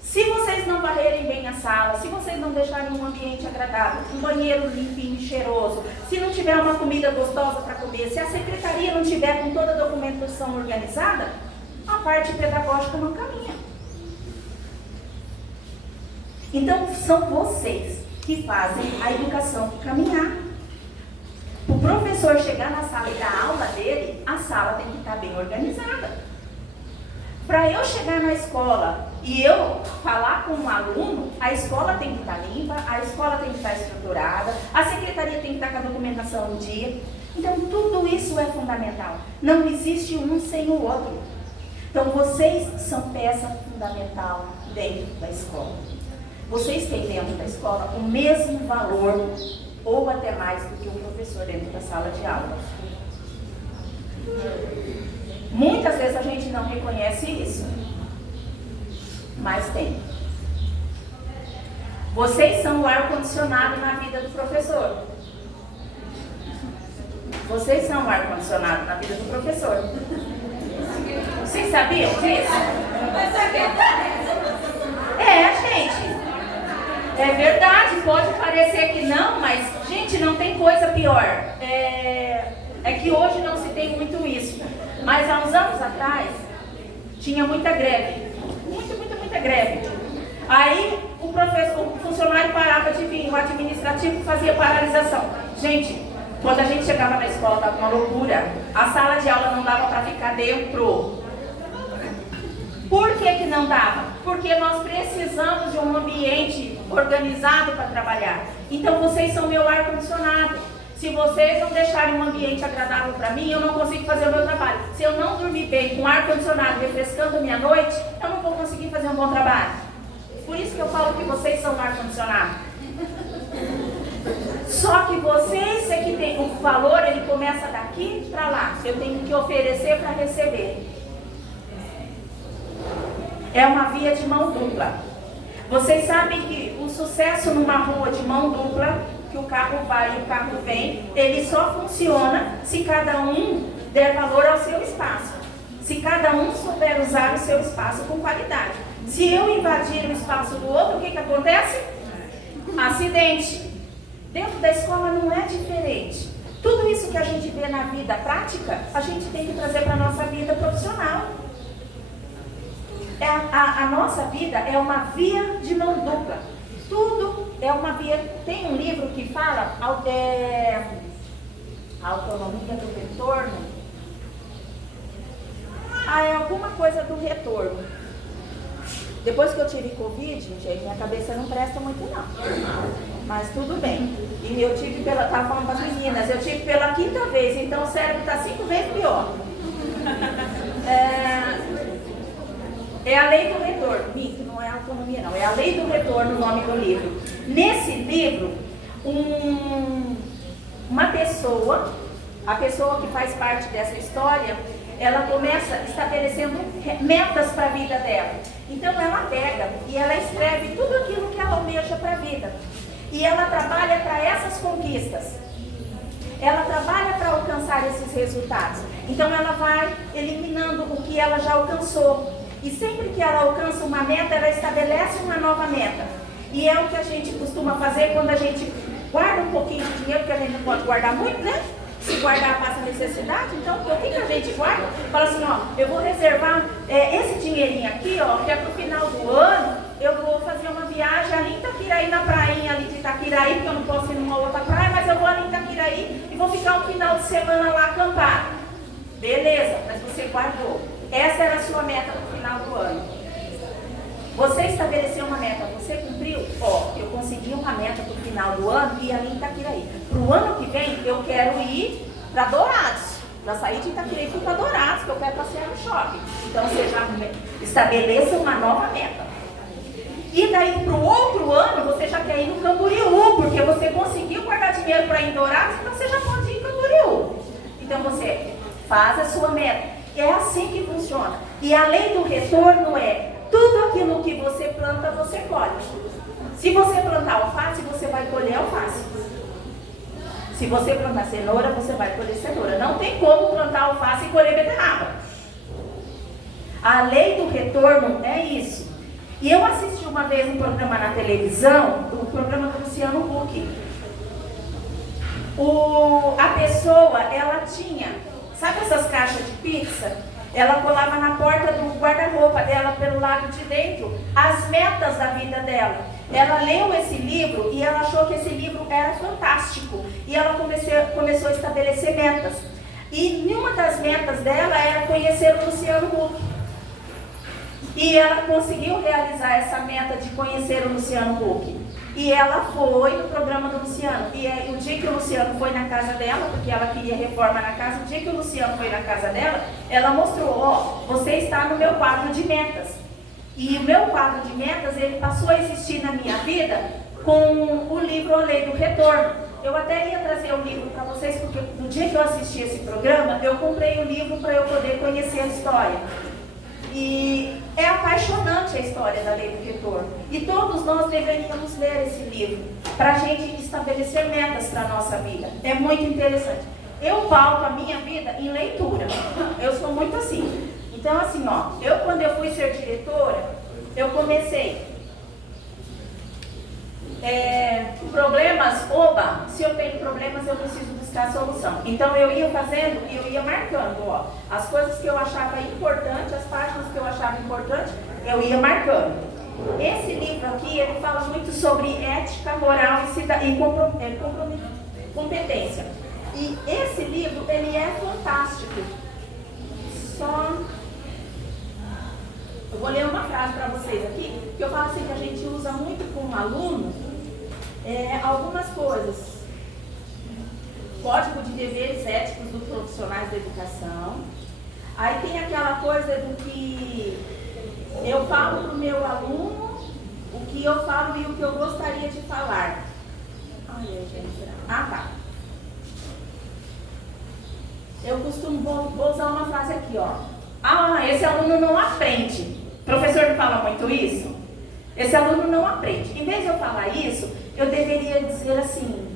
Se vocês não varrerem bem a sala, se vocês não deixarem um ambiente agradável, um banheiro limpinho e cheiroso, se não tiver uma comida gostosa para comer, se a secretaria não tiver com toda a documentação organizada, a parte pedagógica não caminha. Então, são vocês que fazem a educação caminhar. O professor chegar na sala e dar aula dele, a sala tem que estar bem organizada. Para eu chegar na escola e eu falar com um aluno, a escola tem que estar limpa, a escola tem que estar estruturada, a secretaria tem que estar com a documentação em dia. Então, tudo isso é fundamental. Não existe um sem o outro. Então, vocês são peça fundamental dentro da escola. Vocês têm dentro da escola o mesmo valor, ou até mais do que o professor dentro da sala de aula. Muitas vezes a gente não reconhece isso, mas tem. Vocês são o ar-condicionado na vida do professor. Vocês são o ar-condicionado na vida do professor. Vocês sabiam disso? Gente. É verdade, pode parecer que não, mas, gente, não tem coisa pior. É que hoje não se tem muito isso. Mas há uns anos atrás, tinha muita greve. Muita greve. Aí, o funcionário parava de vir, o administrativo fazia paralisação. Gente, quando a gente chegava na escola, dava uma loucura. A sala de aula não dava para ficar dentro. Por que não dava? Porque nós precisamos de um ambiente organizado para trabalhar. Então vocês são meu ar-condicionado. Se vocês não deixarem um ambiente agradável para mim, eu não consigo fazer o meu trabalho. Se eu não dormir bem com ar-condicionado refrescando a minha noite, eu não vou conseguir fazer um bom trabalho. Por isso que eu falo que vocês são ar-condicionado. Só que vocês é que tem o valor, ele começa daqui para lá. Eu tenho que oferecer para receber. É uma via de mão dupla. Vocês sabem que o sucesso numa rua de mão dupla, que o carro vai e o carro vem, ele só funciona se cada um der valor ao seu espaço. Se cada um souber usar o seu espaço com qualidade. Se eu invadir o espaço do outro, o que acontece? Acidente. Dentro da escola não é diferente. Tudo isso que a gente vê na vida prática, a gente tem que trazer para a nossa vida profissional. A nossa vida é uma via de mão dupla. Tudo é uma via. Tem um livro que fala autonomia do retorno. É alguma coisa do retorno. Depois que eu tive Covid, gente, minha cabeça não presta muito não. Mas tudo bem. E eu tive estava falando para as meninas, eu tive pela 5ª vez, então o cérebro está 5 vezes pior. É a lei do retorno. Não é autonomia não, é a lei do retorno o nome do livro. Nesse livro, uma pessoa, a pessoa que faz parte dessa história, ela começa estabelecendo metas para a vida dela. Então ela pega e ela escreve tudo aquilo que ela almeja para a vida. E ela trabalha para essas conquistas. Ela trabalha para alcançar esses resultados. Então ela vai eliminando o que ela já alcançou. E sempre que ela alcança uma meta, ela estabelece uma nova meta. E é o que a gente costuma fazer quando a gente guarda um pouquinho de dinheiro, porque a gente não pode guardar muito, né? Se guardar passa necessidade, então o que a gente guarda? Fala assim, eu vou reservar esse dinheirinho aqui, que é pro final do ano, eu vou fazer uma viagem ali em Itaquiraí, na prainha ali de Itaquiraí, porque eu não posso ir numa outra praia, mas eu vou ali em Itaquiraí e vou ficar um final de semana lá acampar. Beleza, mas você guardou. Essa era a sua meta no final do ano. Você estabeleceu uma meta, você cumpriu? Eu consegui uma meta para o final do ano e ali em Itaquiraí. Para o ano que vem, eu quero ir para Dourados. Já saí de Itaquiraí e fui para Dourados, que eu quero passear no shopping. Então, você já estabeleça uma nova meta. E daí, para o outro ano, você já quer ir no Camboriú, porque você conseguiu guardar dinheiro para ir em Dourados, então você já pode ir em Camboriú. Então, você faz a sua meta. É assim que funciona. E a lei do retorno é tudo aquilo que você planta, você colhe. Se você plantar alface, você vai colher alface. Se você plantar cenoura, você vai colher cenoura. Não tem como plantar alface e colher beterraba. A lei do retorno é isso. E eu assisti uma vez um programa na televisão, o programa do Luciano Huck. A pessoa, ela tinha, sabe essas caixas de pizza? Ela colava na porta do guarda-roupa dela, pelo lado de dentro, as metas da vida dela. Ela leu esse livro e ela achou que esse livro era fantástico. E ela começou a estabelecer metas. E uma das metas dela era conhecer o Luciano Huck. E ela conseguiu realizar essa meta de conhecer o Luciano Huck. E ela foi no programa do Luciano. E o dia que o Luciano foi na casa dela, porque ela queria reforma na casa, o dia que o Luciano foi na casa dela, ela mostrou, você está no meu quadro de metas. E o meu quadro de metas, ele passou a existir na minha vida com o livro A Lei do Retorno. Eu até ia trazer o livro para vocês, porque no dia que eu assisti esse programa, eu comprei o livro para eu poder conhecer a história. E é apaixonante a história da Lei do Retorno. E todos nós deveríamos ler esse livro para a gente estabelecer metas para a nossa vida. É muito interessante. Eu pauto a minha vida em leitura. Eu sou muito assim. Então, assim, ó, quando eu fui ser diretora, eu comecei. Problemas, se eu tenho problemas, eu preciso buscar solução. Então, eu ia fazendo e eu ia marcando, ó, as coisas que eu achava importante, as páginas que eu achava importante, eu ia marcando. Esse livro aqui, ele fala muito sobre ética, moral e competência. E esse livro, ele é fantástico. Eu vou ler uma frase para vocês aqui, que eu falo assim, que a gente usa muito com um aluno, algumas coisas. Código de deveres éticos dos profissionais da educação. Aí tem aquela coisa do que eu falo para o meu aluno, o que eu falo e o que eu gostaria de falar. Ai, gente. Tá. Eu costumo, vou usar uma frase aqui, ó. Esse aluno não aprende. O professor não fala muito isso? Esse aluno não aprende. Em vez de eu falar isso, eu deveria dizer assim,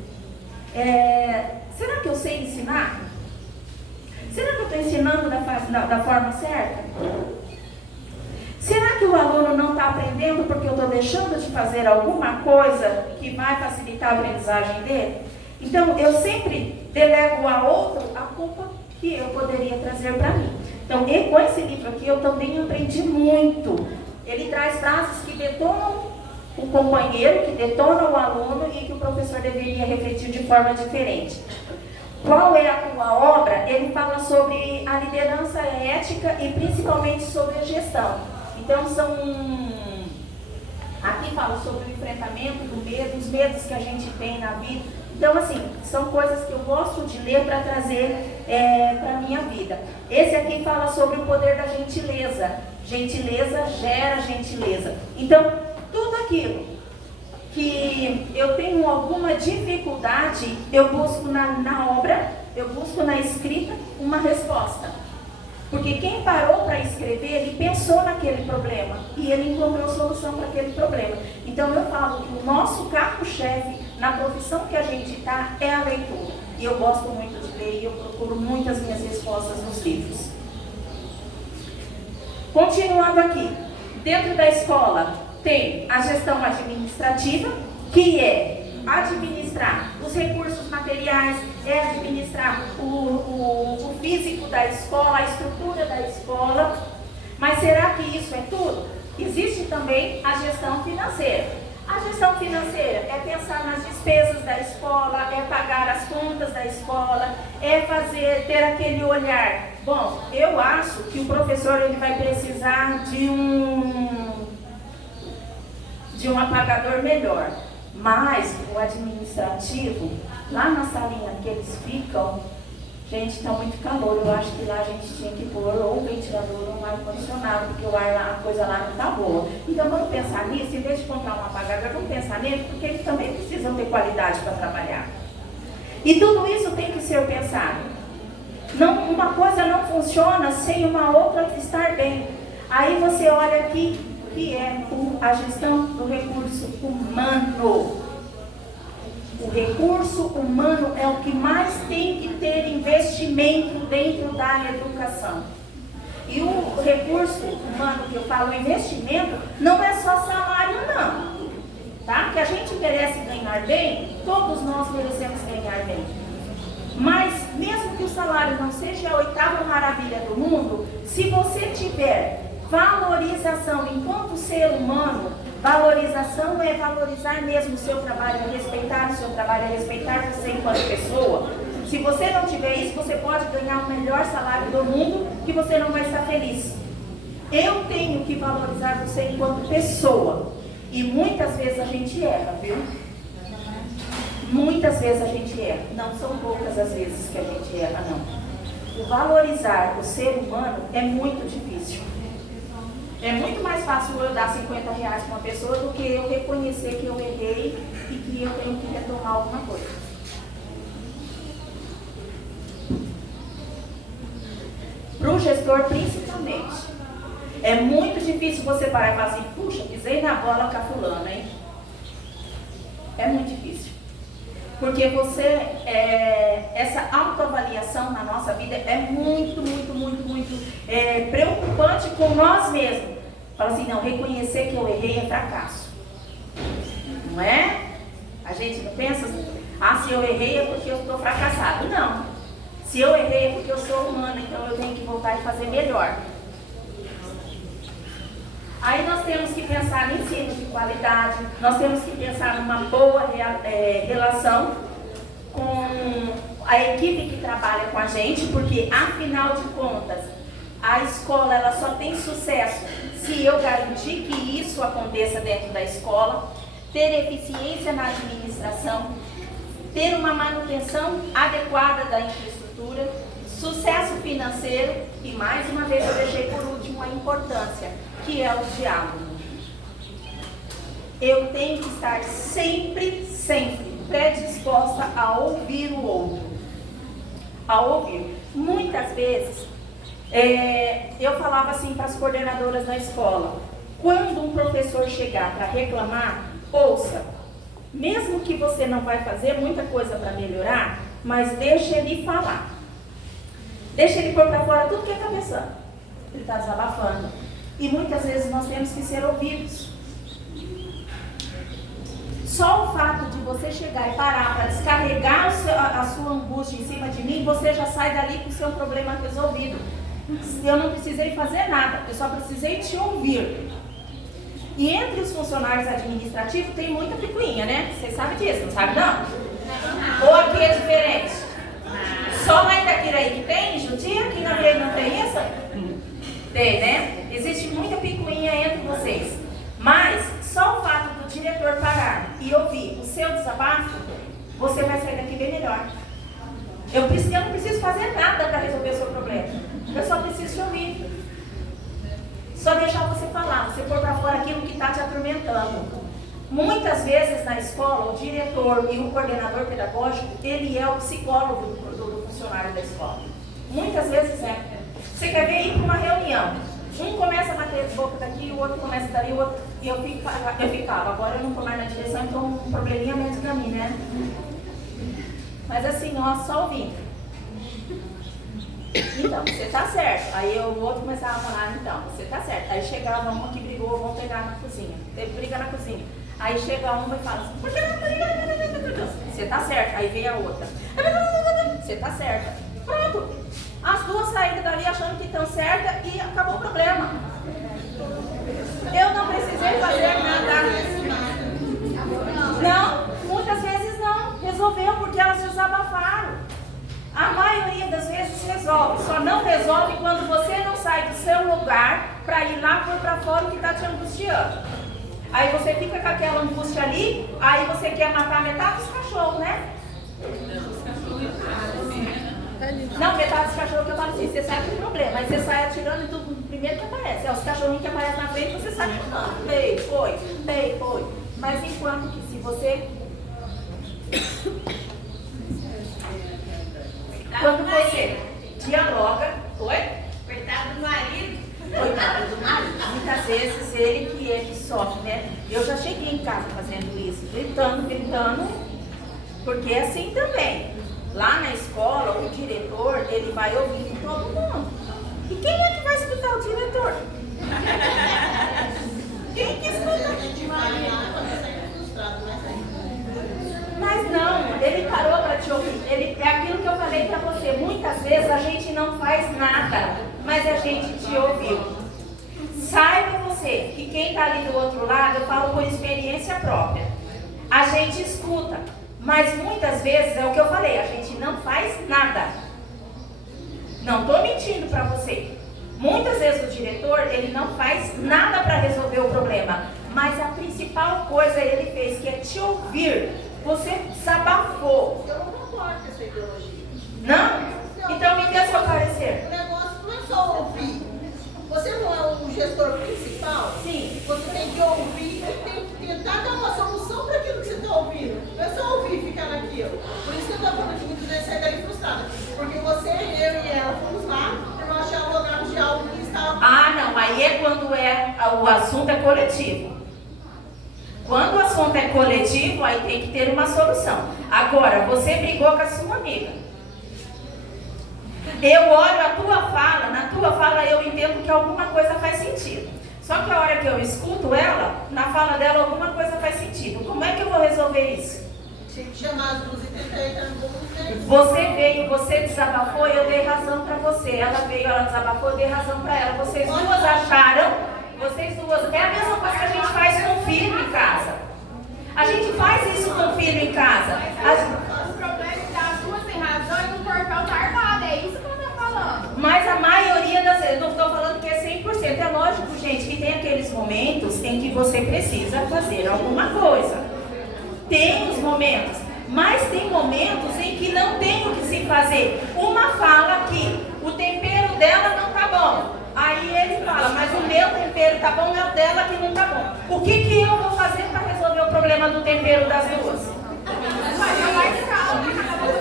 será que eu sei ensinar? Será que eu estou ensinando da forma certa? Será que o aluno não está aprendendo porque eu estou deixando de fazer alguma coisa que vai facilitar a aprendizagem dele? Então, eu sempre delego a outro a culpa que eu poderia trazer para mim. Então, com esse livro aqui, eu também aprendi muito. Ele traz frases que detonam o companheiro, que detonam o aluno e que o professor deveria refletir de forma diferente. Qual é a tua obra? Ele fala sobre a liderança ética e principalmente sobre a gestão. Então, aqui fala sobre o enfrentamento do medo, os medos que a gente tem na vida. Então, assim, são coisas que eu gosto de ler para trazer para a minha vida. Esse aqui fala sobre o poder da gentileza. Gentileza gera gentileza. Então, tudo aquilo que eu tenho alguma dificuldade, eu busco na obra, eu busco na escrita uma resposta. Porque quem parou para escrever, ele pensou naquele problema e ele encontrou solução para aquele problema. Então eu falo que o nosso carro-chefe na profissão que a gente está é a leitura. E eu gosto muito de ler e eu procuro muitas minhas respostas nos livros. Continuando aqui, dentro da escola tem a gestão administrativa, que é administrar os recursos materiais, administrar o físico da escola, a estrutura da escola. Mas será que isso é tudo? Existe também a gestão financeira. A gestão financeira é pensar nas despesas da escola, é pagar as contas da escola, é ter aquele olhar. Bom, eu acho que o professor ele vai precisar de um apagador melhor. Mas o administrativo, lá na salinha que eles ficam, gente, está muito calor. Eu acho que lá a gente tinha que pôr ou ventilador ou um ar-condicionado, porque a coisa lá não está boa. Então vamos pensar nisso, em vez de comprar um apagador, vamos pensar nele, porque eles também precisam ter qualidade para trabalhar. E tudo isso tem que ser pensado. Uma coisa não funciona sem uma outra estar bem. Aí você olha aqui, que é a gestão do recurso humano. O recurso humano é o que mais tem que ter investimento dentro da educação. E o recurso humano que eu falo, investimento, não é só salário não. Tá? Que a gente merece ganhar bem, todos nós merecemos ganhar bem. Mas mesmo que o salário não seja a 8ª maravilha do mundo, se você tiver valorização enquanto ser humano, valorização é valorizar mesmo o seu trabalho, é respeitar o seu trabalho, é respeitar você enquanto pessoa. Se você não tiver isso, você pode ganhar o melhor salário do mundo, que você não vai estar feliz. Eu tenho que valorizar você enquanto pessoa. E muitas vezes a gente erra, viu? Muitas vezes a gente erra. Não são poucas as vezes que a gente erra, não. O valorizar o ser humano é muito difícil. É muito mais fácil eu dar 50 reais para uma pessoa do que eu reconhecer que eu errei e que eu tenho que retomar alguma coisa. Para o gestor, principalmente. É muito difícil você parar e falar assim, puxa, pisei na bola com a fulana, hein? É muito difícil. Porque essa autoavaliação na nossa vida é muito preocupante com nós mesmos. Fala assim, não, reconhecer que eu errei é fracasso. Não é? A gente não pensa assim, se eu errei é porque eu estou fracassado. Não. Se eu errei é porque eu sou humana, então eu tenho que voltar e fazer melhor. Aí nós temos que pensar em ensino de qualidade, nós temos que pensar numa boa relação com a equipe que trabalha com a gente, porque afinal de contas, a escola ela só tem sucesso se eu garantir que isso aconteça dentro da escola, ter eficiência na administração, ter uma manutenção adequada da infraestrutura, sucesso financeiro e, mais uma vez, eu deixei por último a importância, que é o diálogo. Eu tenho que estar sempre predisposta a ouvir o outro. A ouvir. Muitas vezes, eu falava assim para as coordenadoras da escola, quando um professor chegar para reclamar, ouça, mesmo que você não vai fazer muita coisa para melhorar, mas deixa ele falar. Deixa ele pôr para fora tudo que ele está pensando. Ele está desabafando. E muitas vezes nós temos que ser ouvidos. Só o fato de você chegar e parar para descarregar a sua angústia em cima de mim, você já sai dali com o seu problema resolvido. Eu não precisei fazer nada, eu só precisei te ouvir. E entre os funcionários administrativos tem muita picuinha, né? Vocês sabem disso, não sabem não? Ou aqui é diferente? Só lá em Itaquiraí que tem judia, aqui na Grei não tem isso? Tem, né? Existe muita picuinha entre vocês. Mas só o fato do diretor parar e ouvir o seu desabafo, você vai sair daqui bem melhor. Eu não preciso fazer nada para resolver o seu problema. Eu só preciso te ouvir. Só deixar você falar, você pôr para fora aquilo que está te atormentando. Muitas vezes na escola, o diretor e o coordenador pedagógico, ele é o psicólogo do funcionário da escola. Muitas vezes é. Você quer ver ir para uma reunião, um começa a bater de boca daqui, o outro começa dali, o outro, e eu ficava, agora eu não estou mais na direção, então um probleminha menos para mim, né? Mas assim, ó, só ouvindo. Então, você tá certo. Aí o outro começava a falar, então, você tá certo. Aí chegava uma que brigou, vamos pegar na cozinha. Teve briga na cozinha. Aí chega uma e fala assim, por que não briga? Você tá certo. Aí vem a outra. Você tá certa. Pronto. As duas saíram dali achando que estão certas e acabou o problema. Eu não precisei fazer nada. Não, muitas vezes não. Resolveu porque elas desabafaram. A maioria das vezes resolve, só não resolve quando você não sai do seu lugar para ir lá pôr para fora o que está te angustiando. Aí você fica com aquela angústia ali, aí você quer matar metade dos cachorros, né? Não, metade dos cachorros que eu falo assim, você sai com problema, aí você sai atirando e tudo primeiro que aparece. É os cachorrinhos que aparecem na frente, você sai chutando. Bem, foi. Mas enquanto que se você... Quando você dialoga, Coitado do marido. Coitado do marido. Muitas vezes ele que sofre, né? Eu já cheguei em casa fazendo isso, gritando, porque é assim também. Lá na escola, o diretor, ele vai ouvir todo mundo. E quem é que vai escutar o diretor? Quem que escuta? Mas não, ele parou para te ouvir. É aquilo que eu falei para você. Muitas vezes a gente não faz nada, mas a gente te ouviu. Saiba você que quem está ali do outro lado, eu falo por experiência própria. A gente escuta, mas muitas vezes é o que eu falei, a gente não faz nada. Não estou mentindo para você. Muitas vezes o diretor, ele não faz nada para resolver o problema, mas a principal coisa ele fez, que é te ouvir. Você desabafou. Eu não concordo com essa ideologia. Não? Então me dê seu parecer. O negócio não é só ouvir. Você não é o gestor principal? Sim. Você tem que ouvir e tem que tentar dar uma solução para aquilo que você está ouvindo. Não é só ouvir e ficar naquilo. Por isso que eu estou falando de muitas vezes sair dali frustrada. Porque você, eu e ela fomos lá e nós dialogamos de algo que estava... Ah, não. Aí é quando o assunto é coletivo. Quando o assunto assunto é coletivo, aí tem que ter uma solução. Agora, você brigou com a sua amiga. Eu olho a tua fala, na tua fala eu entendo que alguma coisa faz sentido. Só que a hora que eu escuto ela, na fala dela alguma coisa faz sentido. Como é que eu vou resolver isso? Tinha que chamar as duas e tentar entrar no bom senso. Você veio, você desabafou e eu dei razão para você. Ela veio, ela desabafou, eu dei razão para ela. Vocês duas acharam, vocês duas... É a mesma coisa que a gente faz com o filho em casa. A gente faz isso com o filho em casa. O problema é que as duas têm razão e o portão tá armado. É isso que eu tô falando. Mas a maioria das vezes, não estou falando que é 100%. É lógico, gente, que tem aqueles momentos em que você precisa fazer alguma coisa. Tem os momentos, mas tem momentos em que não tem o que se fazer. Uma fala que o tempero dela não tá bom. Aí ele fala, mas o meu tempero tá bom, é o dela que não tá bom. O que eu vou fazer para resolver o problema do tempero das duas?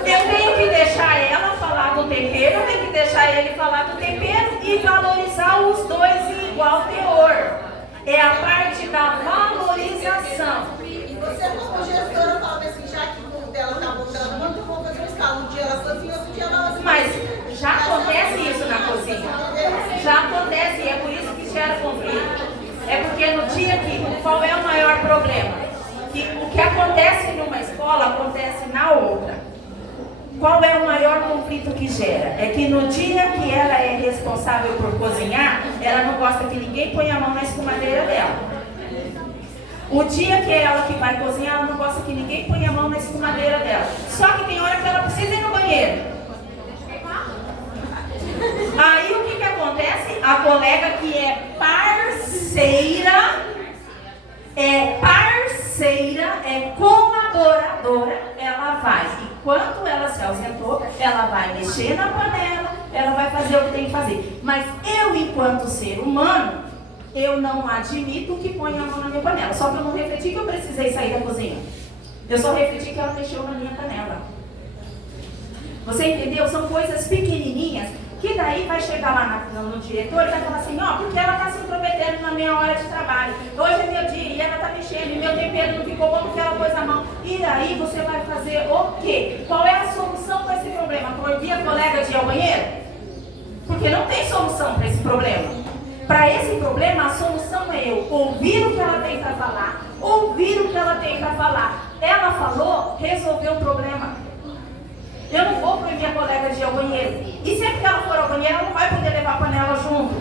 Eu tenho que deixar ela falar do tempero, eu tenho que deixar ele falar do tempero e valorizar os dois em igual teor. É a parte da valorização. Você, como gestora, fala assim, já que o dela tá bom, dela não muito bom fazer uma escala. Um dia ela sozinha, outro dia ela sozinha. Mas já acontece isso na cozinha. Já acontece, e é por isso que gera conflito. É porque no dia que, qual é o maior problema? Que o que acontece numa escola, acontece na outra. Qual é o maior conflito que gera? É que no dia que ela é responsável por cozinhar, ela não gosta que ninguém ponha a mão na escumadeira dela. O dia que é ela que vai cozinhar, ela não gosta que ninguém ponha a mão na escumadeira dela. Só que tem hora que ela precisa ir no banheiro. Aí o que acontece? A colega que é parceira, é colaboradora, ela vai. Enquanto ela se ausentou, ela vai mexer na panela, ela vai fazer o que tem que fazer. Mas eu, enquanto ser humano, eu não admito que ponha a mão na minha panela. Só que eu não refleti que eu precisei sair da cozinha. Eu só refleti que ela mexeu na minha panela. Você entendeu? São coisas pequenininhas que daí vai chegar lá no diretor e vai falar assim, ó, porque ela está se intrometendo na minha hora de trabalho. Hoje é meu dia e ela está mexendo e meu tempero não ficou bom porque ela pôs a mão. E daí você vai fazer o quê? Qual é a solução para esse problema? Proibir a colega de ir ao banheiro? Porque não tem solução para esse problema. Para esse problema, a solução é eu ouvir o que ela tem para falar, ouvir o que ela tem para falar. Ela falou, resolveu o problema. Eu não vou proibir a colega de ir ao banheiro. E sempre que ela for ao banheiro, ela não vai poder levar a panela junto.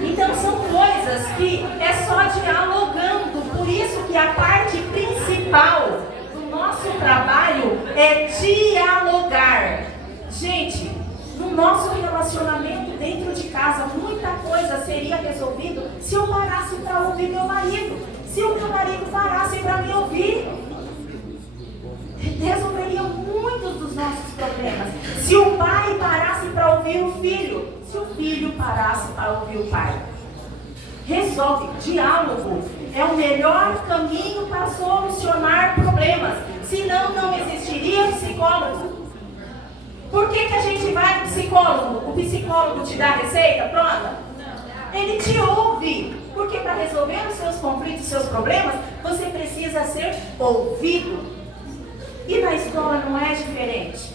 Então são coisas que é só dialogando. Por isso que a parte principal do nosso trabalho é dialogar. Gente, no nosso relacionamento dentro de casa, muita coisa seria resolvida se eu parasse para ouvir meu marido. Se o meu marido parasse para me ouvir, resolveria muitos dos nossos problemas. Se o pai parasse para ouvir o filho, se o filho parasse para ouvir o pai. Resolve. Diálogo é o melhor caminho para solucionar problemas. Senão não existiria psicólogo. Por que a gente vai no psicólogo? O psicólogo te dá a receita pronta? Ele te ouve. Porque para resolver os seus conflitos, os seus problemas, você precisa ser ouvido. E na escola não é diferente.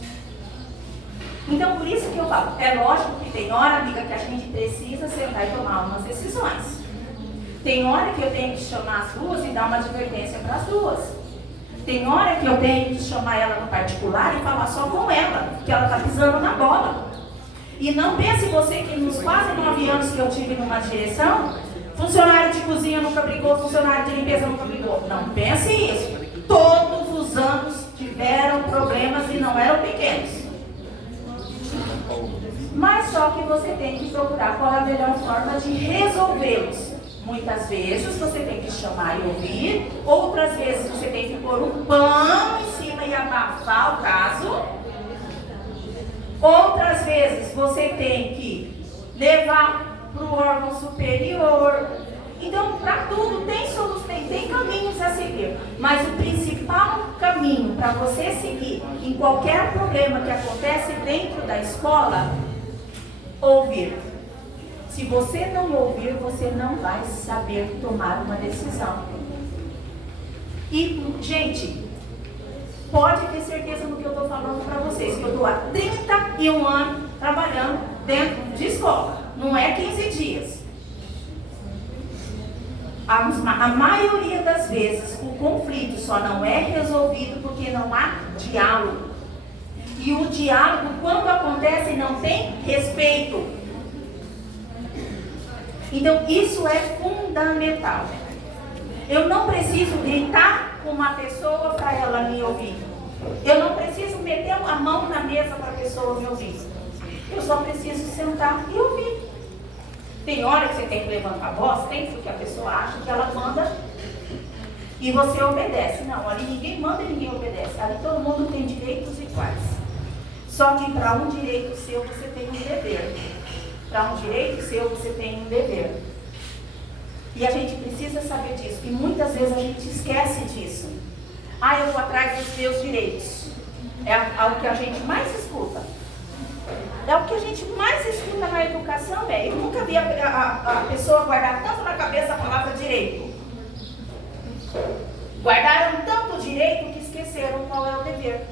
Então, por isso que eu falo, é lógico que tem hora, amiga, que a gente precisa sentar e tomar umas decisões. Tem hora que eu tenho que chamar as duas e dar uma advertência para as duas. Tem hora que eu tenho que chamar ela no particular e falar só com ela, que ela está pisando na bola. E não pense você que nos quase 9 anos que eu tive numa direção, funcionário de cozinha nunca brigou, funcionário de limpeza nunca brigou. Não pense isso. Todos os anos tiveram problemas e não eram pequenos. Mas só que você tem que procurar qual é a melhor forma de resolvê-los. Muitas vezes você tem que chamar e ouvir, outras vezes você tem que pôr um pano em cima e abafar o caso. Outras vezes você tem que levar para o órgão superior. Então, para tudo tem solução, tem caminhos a seguir. Mas o principal caminho para você seguir em qualquer problema que acontece dentro da escola, ouvir. Se você não ouvir, você não vai saber tomar uma decisão. E, gente, pode ter certeza no que eu estou falando para vocês, que eu estou há 31 anos trabalhando dentro de escola. Não é 15 dias. A maioria das vezes, o conflito só não é resolvido porque não há diálogo. E o diálogo, quando acontece, não tem respeito. Então, isso é fundamental. Eu não preciso gritar com uma pessoa para ela me ouvir. Eu não preciso meter a mão na mesa para a pessoa me ouvir. Eu só preciso sentar e ouvir. Tem hora que você tem que levantar a voz, tem, porque a pessoa acha que ela manda e você obedece. Não, ali ninguém manda e ninguém obedece. Ali todo mundo tem direitos iguais. Só que para um direito seu você tem um dever. Para um direito seu você tem um dever. E a gente precisa saber disso. E muitas vezes a gente esquece disso. Ah, eu vou atrás dos meus direitos. É algo que a gente mais escuta. É o que a gente mais escuta na educação, eu nunca vi a pessoa guardar tanto na cabeça a palavra direito. Guardaram tanto direito que esqueceram qual é o dever.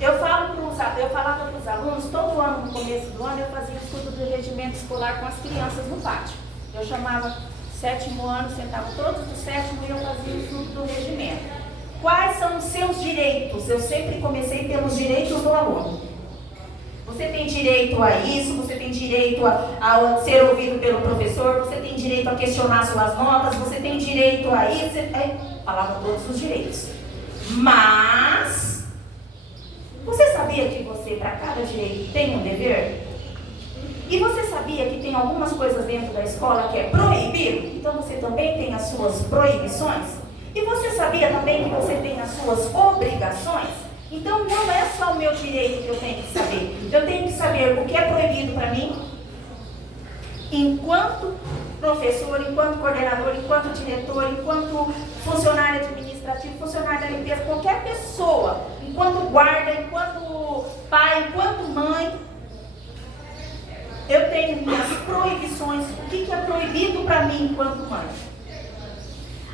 Eu falava para os alunos, todo ano, no começo do ano, eu fazia estudo do regimento escolar com as crianças no pátio. Eu chamava 7º ano, sentava todos do 7º e eu fazia o estudo do regimento. Quais são os seus direitos? Eu sempre comecei pelos direitos do aluno. Você tem direito a isso, você tem direito a ser ouvido pelo professor, você tem direito a questionar suas notas, você tem direito a isso. Falava todos os direitos. Mas, você sabia que você, para cada direito, tem um dever? E você sabia que tem algumas coisas dentro da escola que é proibido? Então você também tem as suas proibições? E você sabia também que você tem as suas obrigações? Então não é só o meu direito que eu tenho que saber. Eu tenho que saber o que é proibido para mim, enquanto professor, enquanto coordenador, enquanto diretor, enquanto funcionário administrativo, funcionário da limpeza, qualquer pessoa, enquanto guarda, enquanto pai, enquanto mãe. Eu tenho minhas proibições. O que é proibido para mim enquanto mãe?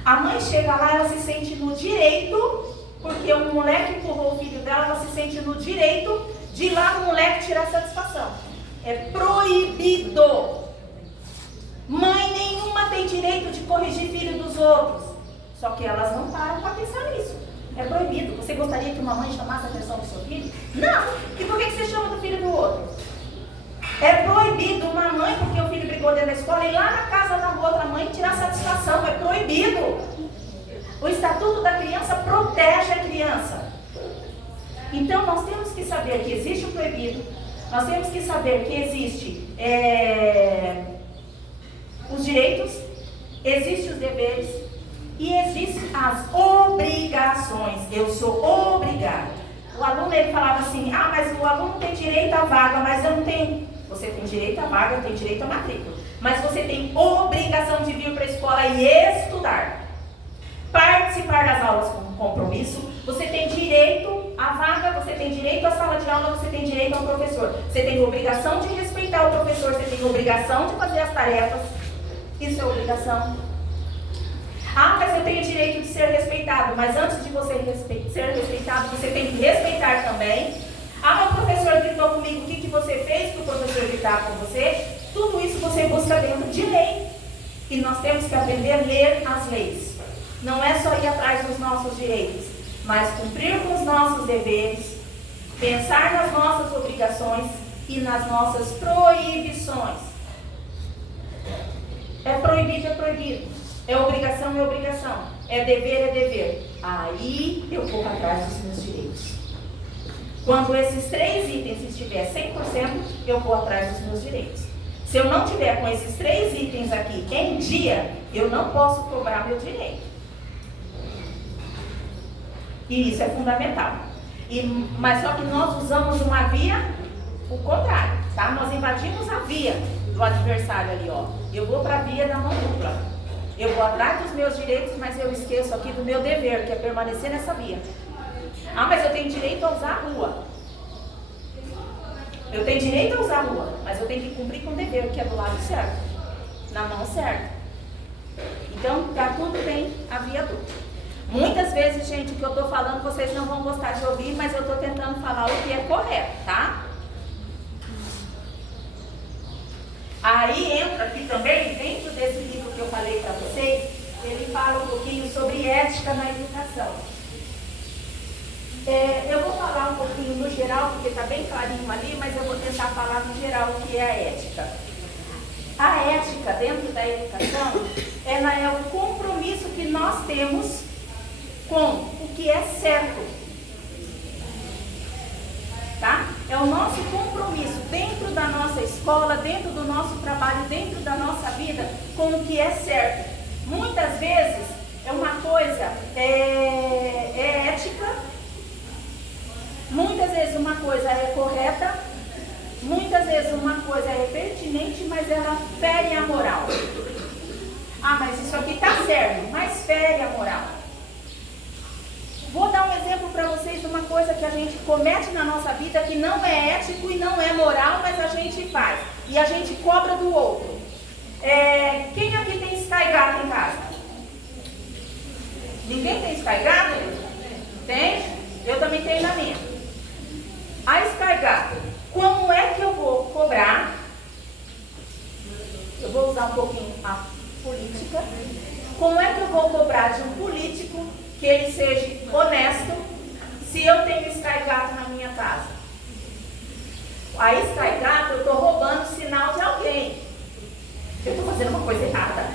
A mãe chega lá, ela se sente no direito, porque um moleque empurrou o filho dela, ela se sente no direito de ir lá no moleque tirar satisfação. É proibido. Mãe nenhuma tem direito de corrigir filho dos outros. Só que elas não param para pensar nisso. É proibido. Você gostaria que uma mãe chamasse a atenção do seu filho? Não. E por que você chama do filho do outro? É proibido uma mãe, porque o filho brigou dentro da escola, ir lá na casa da outra mãe tirar satisfação. É proibido. O Estatuto da Criança protege a criança. Então nós temos que saber que existe o proibido, nós temos que saber que existe os direitos, existem os deveres e existem as obrigações. Eu sou obrigado. O aluno ele falava assim, mas o aluno tem direito à vaga, mas eu não tenho. Você tem direito à vaga, eu tenho direito à matrícula. Mas você tem obrigação de vir para a escola e estudar. Participar das aulas com compromisso. Você tem direito à vaga, você tem direito à sala de aula, você tem direito ao professor. Você tem obrigação de respeitar o professor, você tem obrigação de fazer as tarefas. Isso é obrigação. Mas eu tenho direito de ser respeitado. Mas antes de você ser respeitado, você tem que respeitar também. Meu professor gritou comigo, o que você fez para o professor gritar com você? Tudo isso você busca dentro de lei. E nós temos que aprender a ler as leis. Não é só ir atrás dos nossos direitos, mas cumprir com os nossos deveres, pensar nas nossas obrigações e nas nossas proibições. É proibido, é proibido. É obrigação, é obrigação. É dever, é dever. Aí eu vou atrás dos meus direitos. Quando esses 3 itens estiver 100%, eu vou atrás dos meus direitos. Se eu não tiver com esses 3 itens aqui em dia, eu não posso cobrar meu direito. E isso é fundamental. Mas só que nós usamos uma via, o contrário, tá? Nós invadimos a via do adversário ali, ó. Eu vou para a via da mão dupla. Eu vou atrás dos meus direitos, mas eu esqueço aqui do meu dever, que é permanecer nessa via. Mas eu tenho direito a usar a rua. Eu tenho direito a usar a rua, mas eu tenho que cumprir com o dever, que é do lado certo, na mão certa. Então, para tudo tem a via dupla. Muitas vezes, gente, o que eu estou falando vocês não vão gostar de ouvir, mas eu estou tentando falar o que é correto, tá? Aí entra aqui também, dentro desse livro que eu falei para vocês, ele fala um pouquinho sobre ética na educação. Eu vou falar um pouquinho no geral, porque está bem clarinho ali, mas eu vou tentar falar no geral o que é a ética. A ética dentro da educação, ela é o compromisso que nós temos com o que é certo. Tá? É o nosso compromisso dentro da nossa escola, dentro do nosso trabalho, dentro da nossa vida, com o que é certo. Muitas vezes é uma coisa é ética, muitas vezes uma coisa é correta, muitas vezes uma coisa é pertinente, mas ela fere a moral. Ah, mas isso aqui está certo, mas fere a moral. Vou dar um exemplo para vocês de uma coisa que a gente comete na nossa vida que não é ético e não é moral, mas a gente faz. E a gente cobra do outro. Quem aqui tem Sky Gato em casa? Ninguém tem Sky Gato? Tem? Eu também tenho na minha. A Sky Gato, como é que eu vou cobrar? Eu vou usar um pouquinho a política. Como é que eu vou cobrar de um político que ele seja honesto se eu tenho Sky Gato na minha casa? A Sky Gato, eu estou roubando o sinal de alguém. Eu estou fazendo uma coisa errada.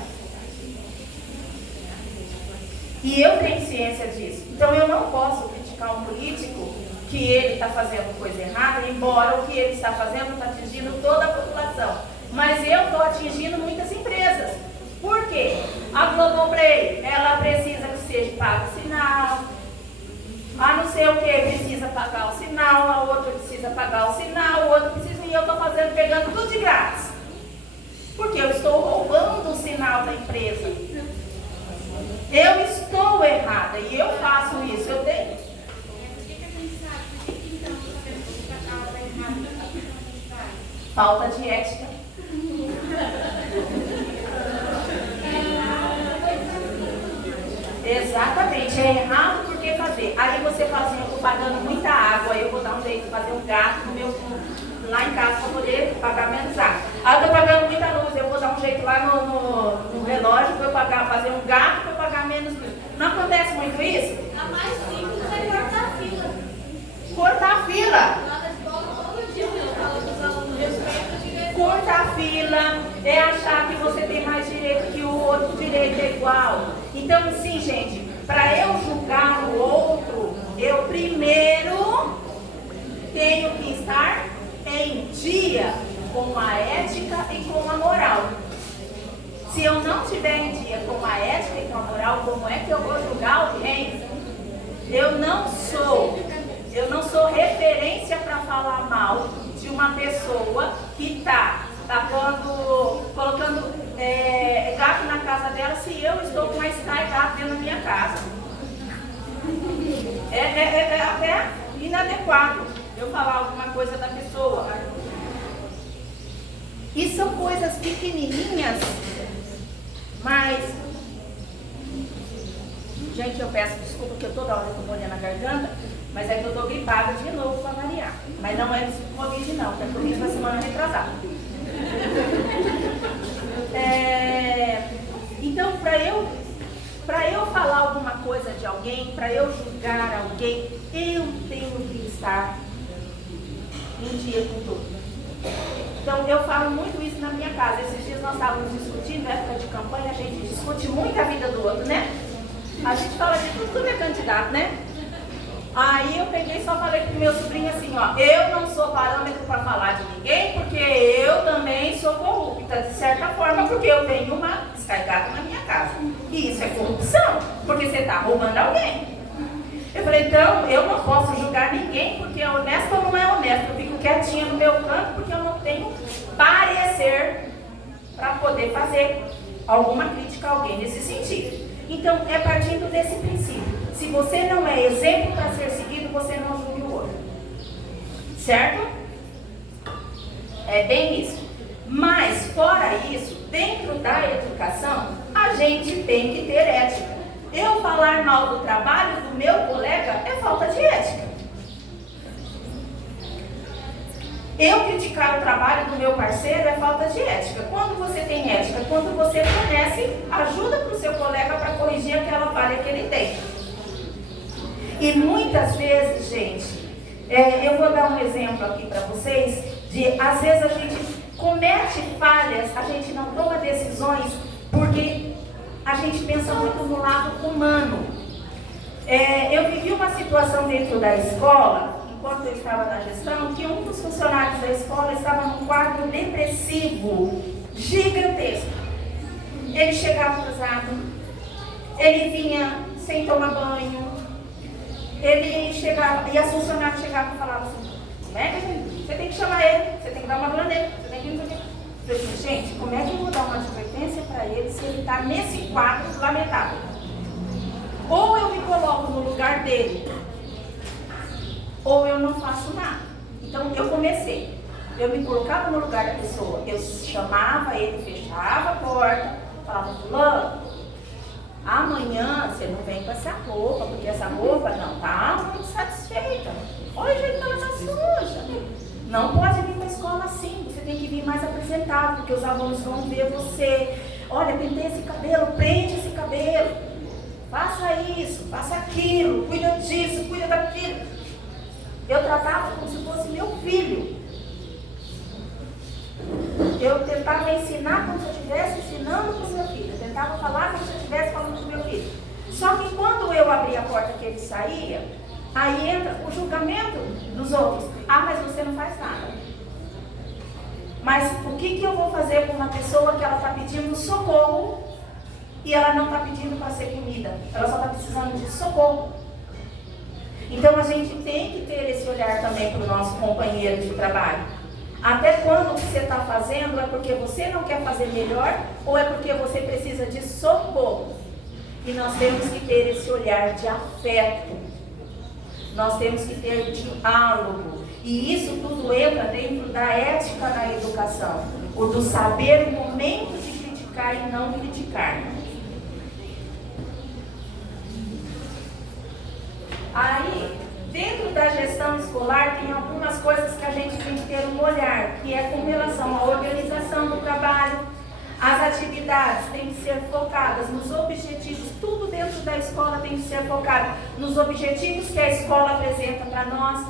E eu tenho ciência disso. Então eu não posso criticar um político que ele está fazendo coisa errada, embora o que ele está fazendo está atingindo toda a população. Mas eu estou atingindo muitas empresas. Por quê? A Globoplay, ela precisa que seja pago o sinal. A não sei o que precisa pagar o sinal, a outra precisa pagar o sinal, o outro precisa, e eu estou pegando tudo de grátis. Porque eu estou roubando o sinal da empresa. Eu estou errada e eu faço isso. Eu tenho. Falta de ética. Exatamente, é errado porque fazer. Aí você fala assim, eu estou pagando muita água, eu vou dar um jeito de fazer um gasto no meu, lá em casa para poder pagar menos água. Aí eu estou pagando muita luz, eu vou dar um jeito lá no relógio para eu fazer um gasto para eu pagar menos luz. Não acontece muito isso? A mais simples é cortar a fila. Cortar a fila. Lá na escola, todo dia eu falo para os alunos, respeito o direito. Cortar a fila é achar que você tem mais direito que o outro, o direito é igual. Então, sim, gente, para eu julgar o outro, eu primeiro tenho que estar em dia com a ética e com a moral. Se eu não estiver em dia com a ética e com a moral, como é que eu vou julgar alguém? Eu não sou referência para falar mal de uma pessoa que está colocando gato na casa dela se eu estou com uma Sky Gato dentro da minha casa. É até inadequado eu falar alguma coisa da pessoa. E são coisas pequenininhas, mas... Gente, eu peço desculpa que eu toda hora estou molhando a garganta, mas é que eu estou gripada de novo para variar. Mas não é do Covid não, porque é Covid na semana retrasada. Então, para eu falar alguma coisa de alguém, para eu julgar alguém, eu tenho que estar em dia com tudo. Então, eu falo muito isso na minha casa. Esses dias nós estávamos discutindo, na época de campanha, a gente discute muito a vida do outro, né? A gente fala de tudo é candidato, né? Aí eu peguei e só falei pro meu sobrinho assim, ó, eu não sou parâmetro para falar de ninguém, porque eu também sou corrupta, de certa forma, porque eu tenho uma Sky Gato na minha casa. E isso é corrupção, porque você está roubando alguém. Eu falei, então, eu não posso julgar ninguém, porque é honesto ou não é honesto. Eu fico quietinha no meu canto, porque eu não tenho parecer para poder fazer alguma crítica a alguém nesse sentido. Então, é partindo desse princípio. Se você não é exemplo para ser seguido, você não julgue o outro. Certo? É bem isso. Mas, fora isso, dentro da educação, a gente tem que ter ética. Eu falar mal do trabalho do meu colega é falta de ética. Eu criticar o trabalho do meu parceiro é falta de ética. Quando você tem ética, quando você conhece, ajuda para o seu colega para corrigir aquela falha que ele tem. E muitas vezes, gente, eu vou dar um exemplo aqui para vocês, de às vezes a gente comete falhas, a gente não toma decisões porque a gente pensa muito no lado humano. Eu vivi uma situação dentro da escola, enquanto eu estava na gestão, que um dos funcionários da escola estava num quadro depressivo gigantesco. Ele chegava atrasado, ele vinha sem tomar banho, ele chegava, e as funcionárias chegavam e falavam assim, você tem que chamar ele, você tem que dar uma banda nele, você tem que... Eu falei, gente, como é que eu vou dar uma advertência para ele se ele está nesse quadro lamentável? Ou eu me coloco no lugar dele, ou eu não faço nada. Então eu comecei, eu me colocava no lugar da pessoa, eu chamava ele, fechava a porta, falava, fulano, amanhã você não vem com essa roupa, porque essa roupa não está muito satisfeita. Olha o jeito que ela está suja. Não pode vir para a escola assim, você tem que vir mais apresentado, porque os alunos vão ver você. Olha, pentei esse cabelo, prende esse cabelo. Faça isso, faça aquilo, cuida disso, cuida daquilo. Eu tratava como se fosse meu filho. Eu tentava ensinar como se eu estivesse ensinando para o meu filho. Eu tentava falar como se eu estivesse falando para o meu filho. Só que quando eu abria a porta que ele saía, aí entra o julgamento dos outros. Ah, mas você não faz nada. Mas o que eu vou fazer com uma pessoa que ela está pedindo socorro e ela não está pedindo para ser comida? Ela só está precisando de socorro. Então a gente tem que ter esse olhar também para o nosso companheiro de trabalho. Até quando o que você está fazendo é porque você não quer fazer melhor ou é porque você precisa de socorro? E nós temos que ter esse olhar de afeto. Nós temos que ter diálogo. E isso tudo entra dentro da ética na educação. O do saber o momento de criticar e não criticar. Aí, dentro da gestão escolar, tem algumas coisas que a gente tem que ter um olhar, que é com relação à organização do trabalho. As atividades têm que ser focadas nos objetivos, tudo dentro da escola tem que ser focado nos objetivos que a escola apresenta para nós,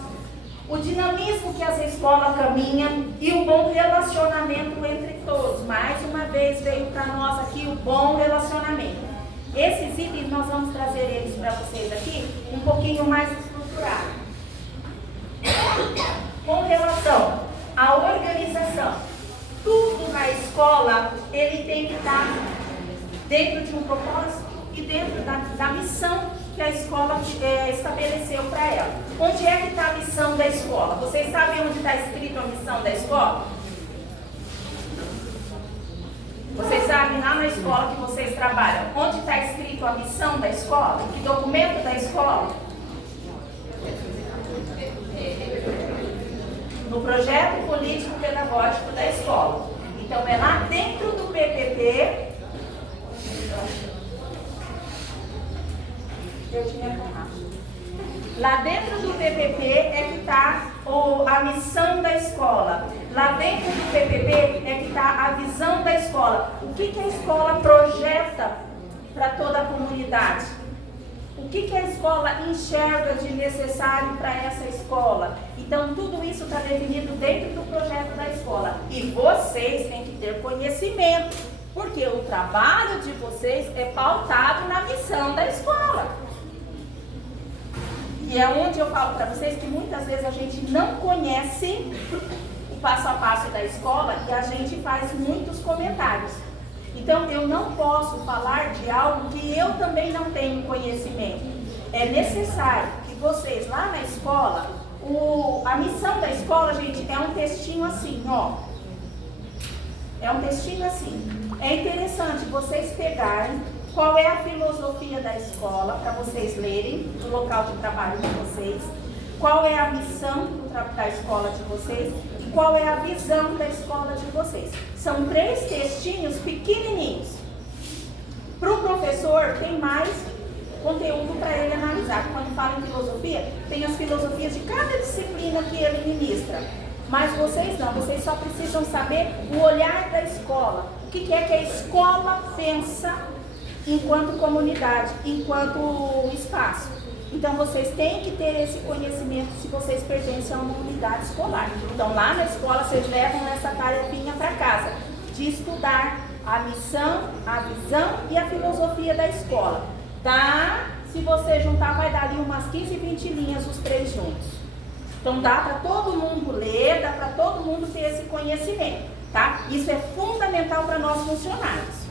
o dinamismo que essa escola caminha e o bom relacionamento entre todos. Mais uma vez veio para nós aqui o bom relacionamento. Esses itens nós vamos trazer eles para vocês aqui um pouquinho mais estruturado. Com relação à organização, tudo na escola, ele tem que estar dentro de um propósito e dentro da missão que a escola estabeleceu para ela. Onde é que está a missão da escola? Vocês sabem onde está escrito a missão da escola? Vocês sabem lá na escola que vocês trabalham, onde está escrito a missão da escola? Que documento da escola? No projeto político-pedagógico da escola. Então é lá dentro do PPP. Eu tinha errado. Lá dentro do PPP é que está a missão da escola. Lá dentro do PPP é que está a visão da escola. O que a escola projeta para toda a comunidade? O que a escola enxerga de necessário para essa escola? Então, tudo isso está definido dentro do projeto da escola. E vocês têm que ter conhecimento, porque o trabalho de vocês é pautado na missão da escola. E é onde eu falo para vocês que muitas vezes a gente não conhece o passo a passo da escola e a gente faz muitos comentários. Então, eu não posso falar de algo que eu também não tenho conhecimento. É necessário que vocês, lá na escola, a missão da escola, gente, é um textinho assim, ó. É um textinho assim. É interessante vocês pegarem qual é a filosofia da escola, para vocês lerem, do local de trabalho de vocês. Qual é a missão da escola de vocês e qual é a visão da escola de vocês. São 3 textinhos pequenininhos. Para o professor tem mais conteúdo para ele analisar. Quando fala em filosofia, tem as filosofias de cada disciplina que ele ministra. Mas vocês não, vocês só precisam saber o olhar da escola. O que é que a escola pensa enquanto comunidade, enquanto espaço. Então vocês têm que ter esse conhecimento se vocês pertencem a uma unidade escolar. Então lá na escola vocês levam essa tarefinha para casa, de estudar a missão, a visão e a filosofia da escola. Tá? Se você juntar, vai dar ali umas 15, 20 linhas os três juntos. Então dá para todo mundo ler, dá para todo mundo ter esse conhecimento, tá? Isso é fundamental para nós funcionários.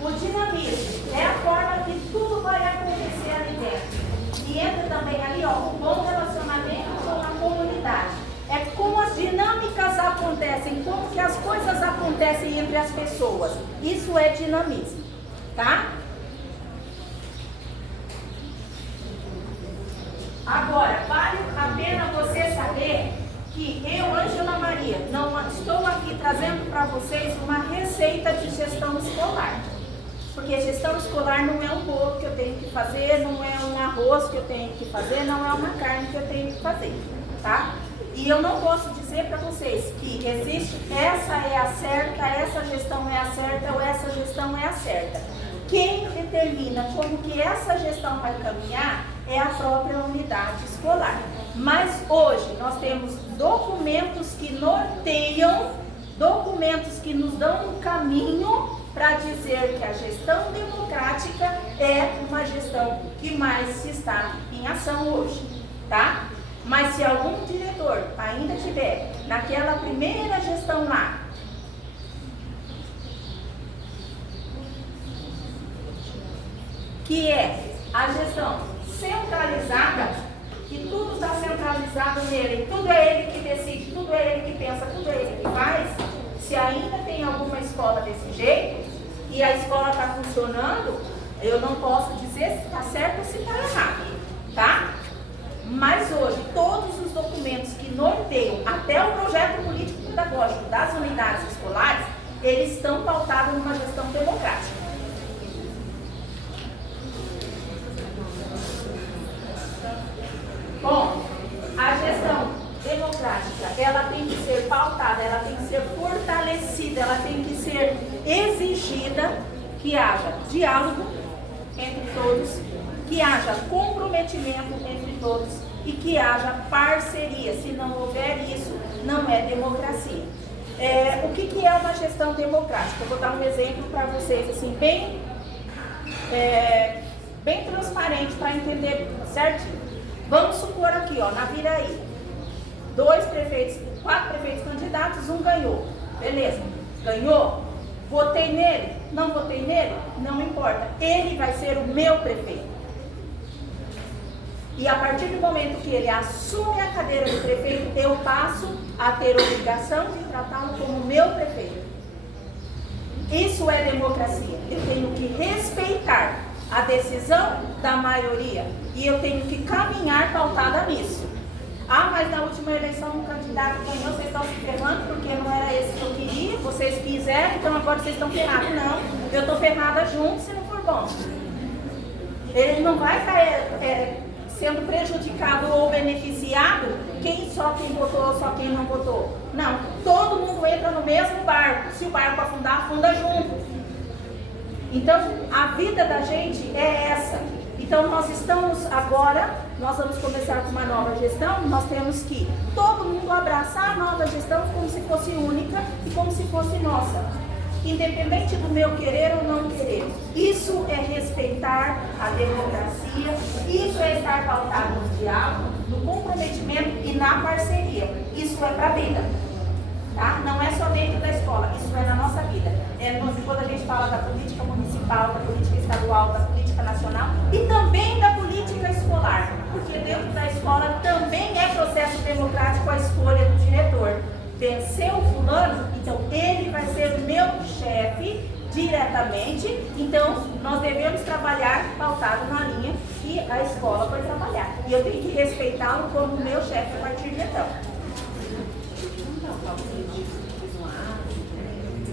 O dinamismo é a forma que tudo vai acontecer ali dentro. E entra também ali, ó, o bom relacionamento com a comunidade. É como as dinâmicas acontecem, como que as coisas acontecem entre as pessoas. Isso é dinamismo, tá? Agora, vale a pena você saber que eu, Ângela Maria, não estou aqui trazendo para vocês uma receita de gestão escolar. Porque gestão escolar não é um bolo que eu tenho que fazer, não é um arroz que eu tenho que fazer, não é uma carne que eu tenho que fazer, tá? E eu não posso dizer para vocês que existe essa é a certa, essa gestão é a certa ou essa gestão é a certa. Quem determina como que essa gestão vai caminhar é a própria unidade escolar. Mas hoje nós temos documentos que norteiam, documentos que nos dão um caminho para dizer que a gestão democrática é uma gestão que mais se está em ação hoje, tá? Mas se algum diretor ainda tiver naquela primeira gestão lá, que é a gestão centralizada, que tudo está centralizado nele, tudo é ele que decide, tudo é ele que pensa, tudo é ele que faz. Se ainda tem alguma escola desse jeito e a escola está funcionando, eu não posso dizer se está certo ou se está errado, tá? Mas hoje, todos os documentos que norteiam até o projeto político-pedagógico das unidades escolares, eles estão pautados numa gestão democrática. Bom, a gestão democrática, ela tem que ser pautada, ela tem que ser fortalecida, ela tem que ser exigida que haja diálogo entre todos, que haja comprometimento entre todos e que haja parceria. Se não houver isso, não é democracia. O que é uma gestão democrática? Eu vou dar um exemplo para vocês, assim, bem transparente para entender certinho. Vamos supor aqui, ó, na Viraí, 4 prefeitos candidatos, um ganhou. Beleza, ganhou? Votei nele? Não votei nele? Não importa. Ele vai ser o meu prefeito. E a partir do momento que ele assume a cadeira de prefeito, eu passo a ter obrigação de tratá-lo como meu prefeito. Isso é democracia. Eu tenho que respeitar a decisão da maioria e eu tenho que caminhar pautada nisso. Ah, mas na última eleição um candidato ganhou, vocês estão se ferrando porque não era esse que eu queria, vocês quiseram, então agora vocês estão ferrados. Não, eu estou ferrada junto se não for bom. Ele não vai estar sendo prejudicado ou beneficiado só quem votou ou só quem não votou. Não, todo mundo entra no mesmo barco. Se o barco afundar, afunda junto. Então, a vida da gente é essa. Então, nós vamos começar com uma nova gestão, nós temos que todo mundo abraçar a nova gestão como se fosse única e como se fosse nossa. Independente do meu querer ou não querer. Isso é respeitar a democracia, isso é estar pautado no diálogo, no comprometimento e na parceria. Isso é para a vida. Tá? Não é só dentro da escola, isso é na nossa vida. Quando a gente fala da política municipal, da política estadual, da política nacional e também da política escolar, porque dentro da escola também é processo democrático a escolha do diretor. Venceu o fulano, então ele vai ser o meu chefe diretamente, então nós devemos trabalhar pautado na linha que a escola foi trabalhar. E eu tenho que respeitá-lo como meu chefe a partir de então.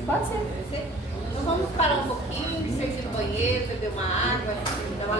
Pode ser. Então vamos parar um pouquinho, vocês ir no banheiro, beber uma água, dar uma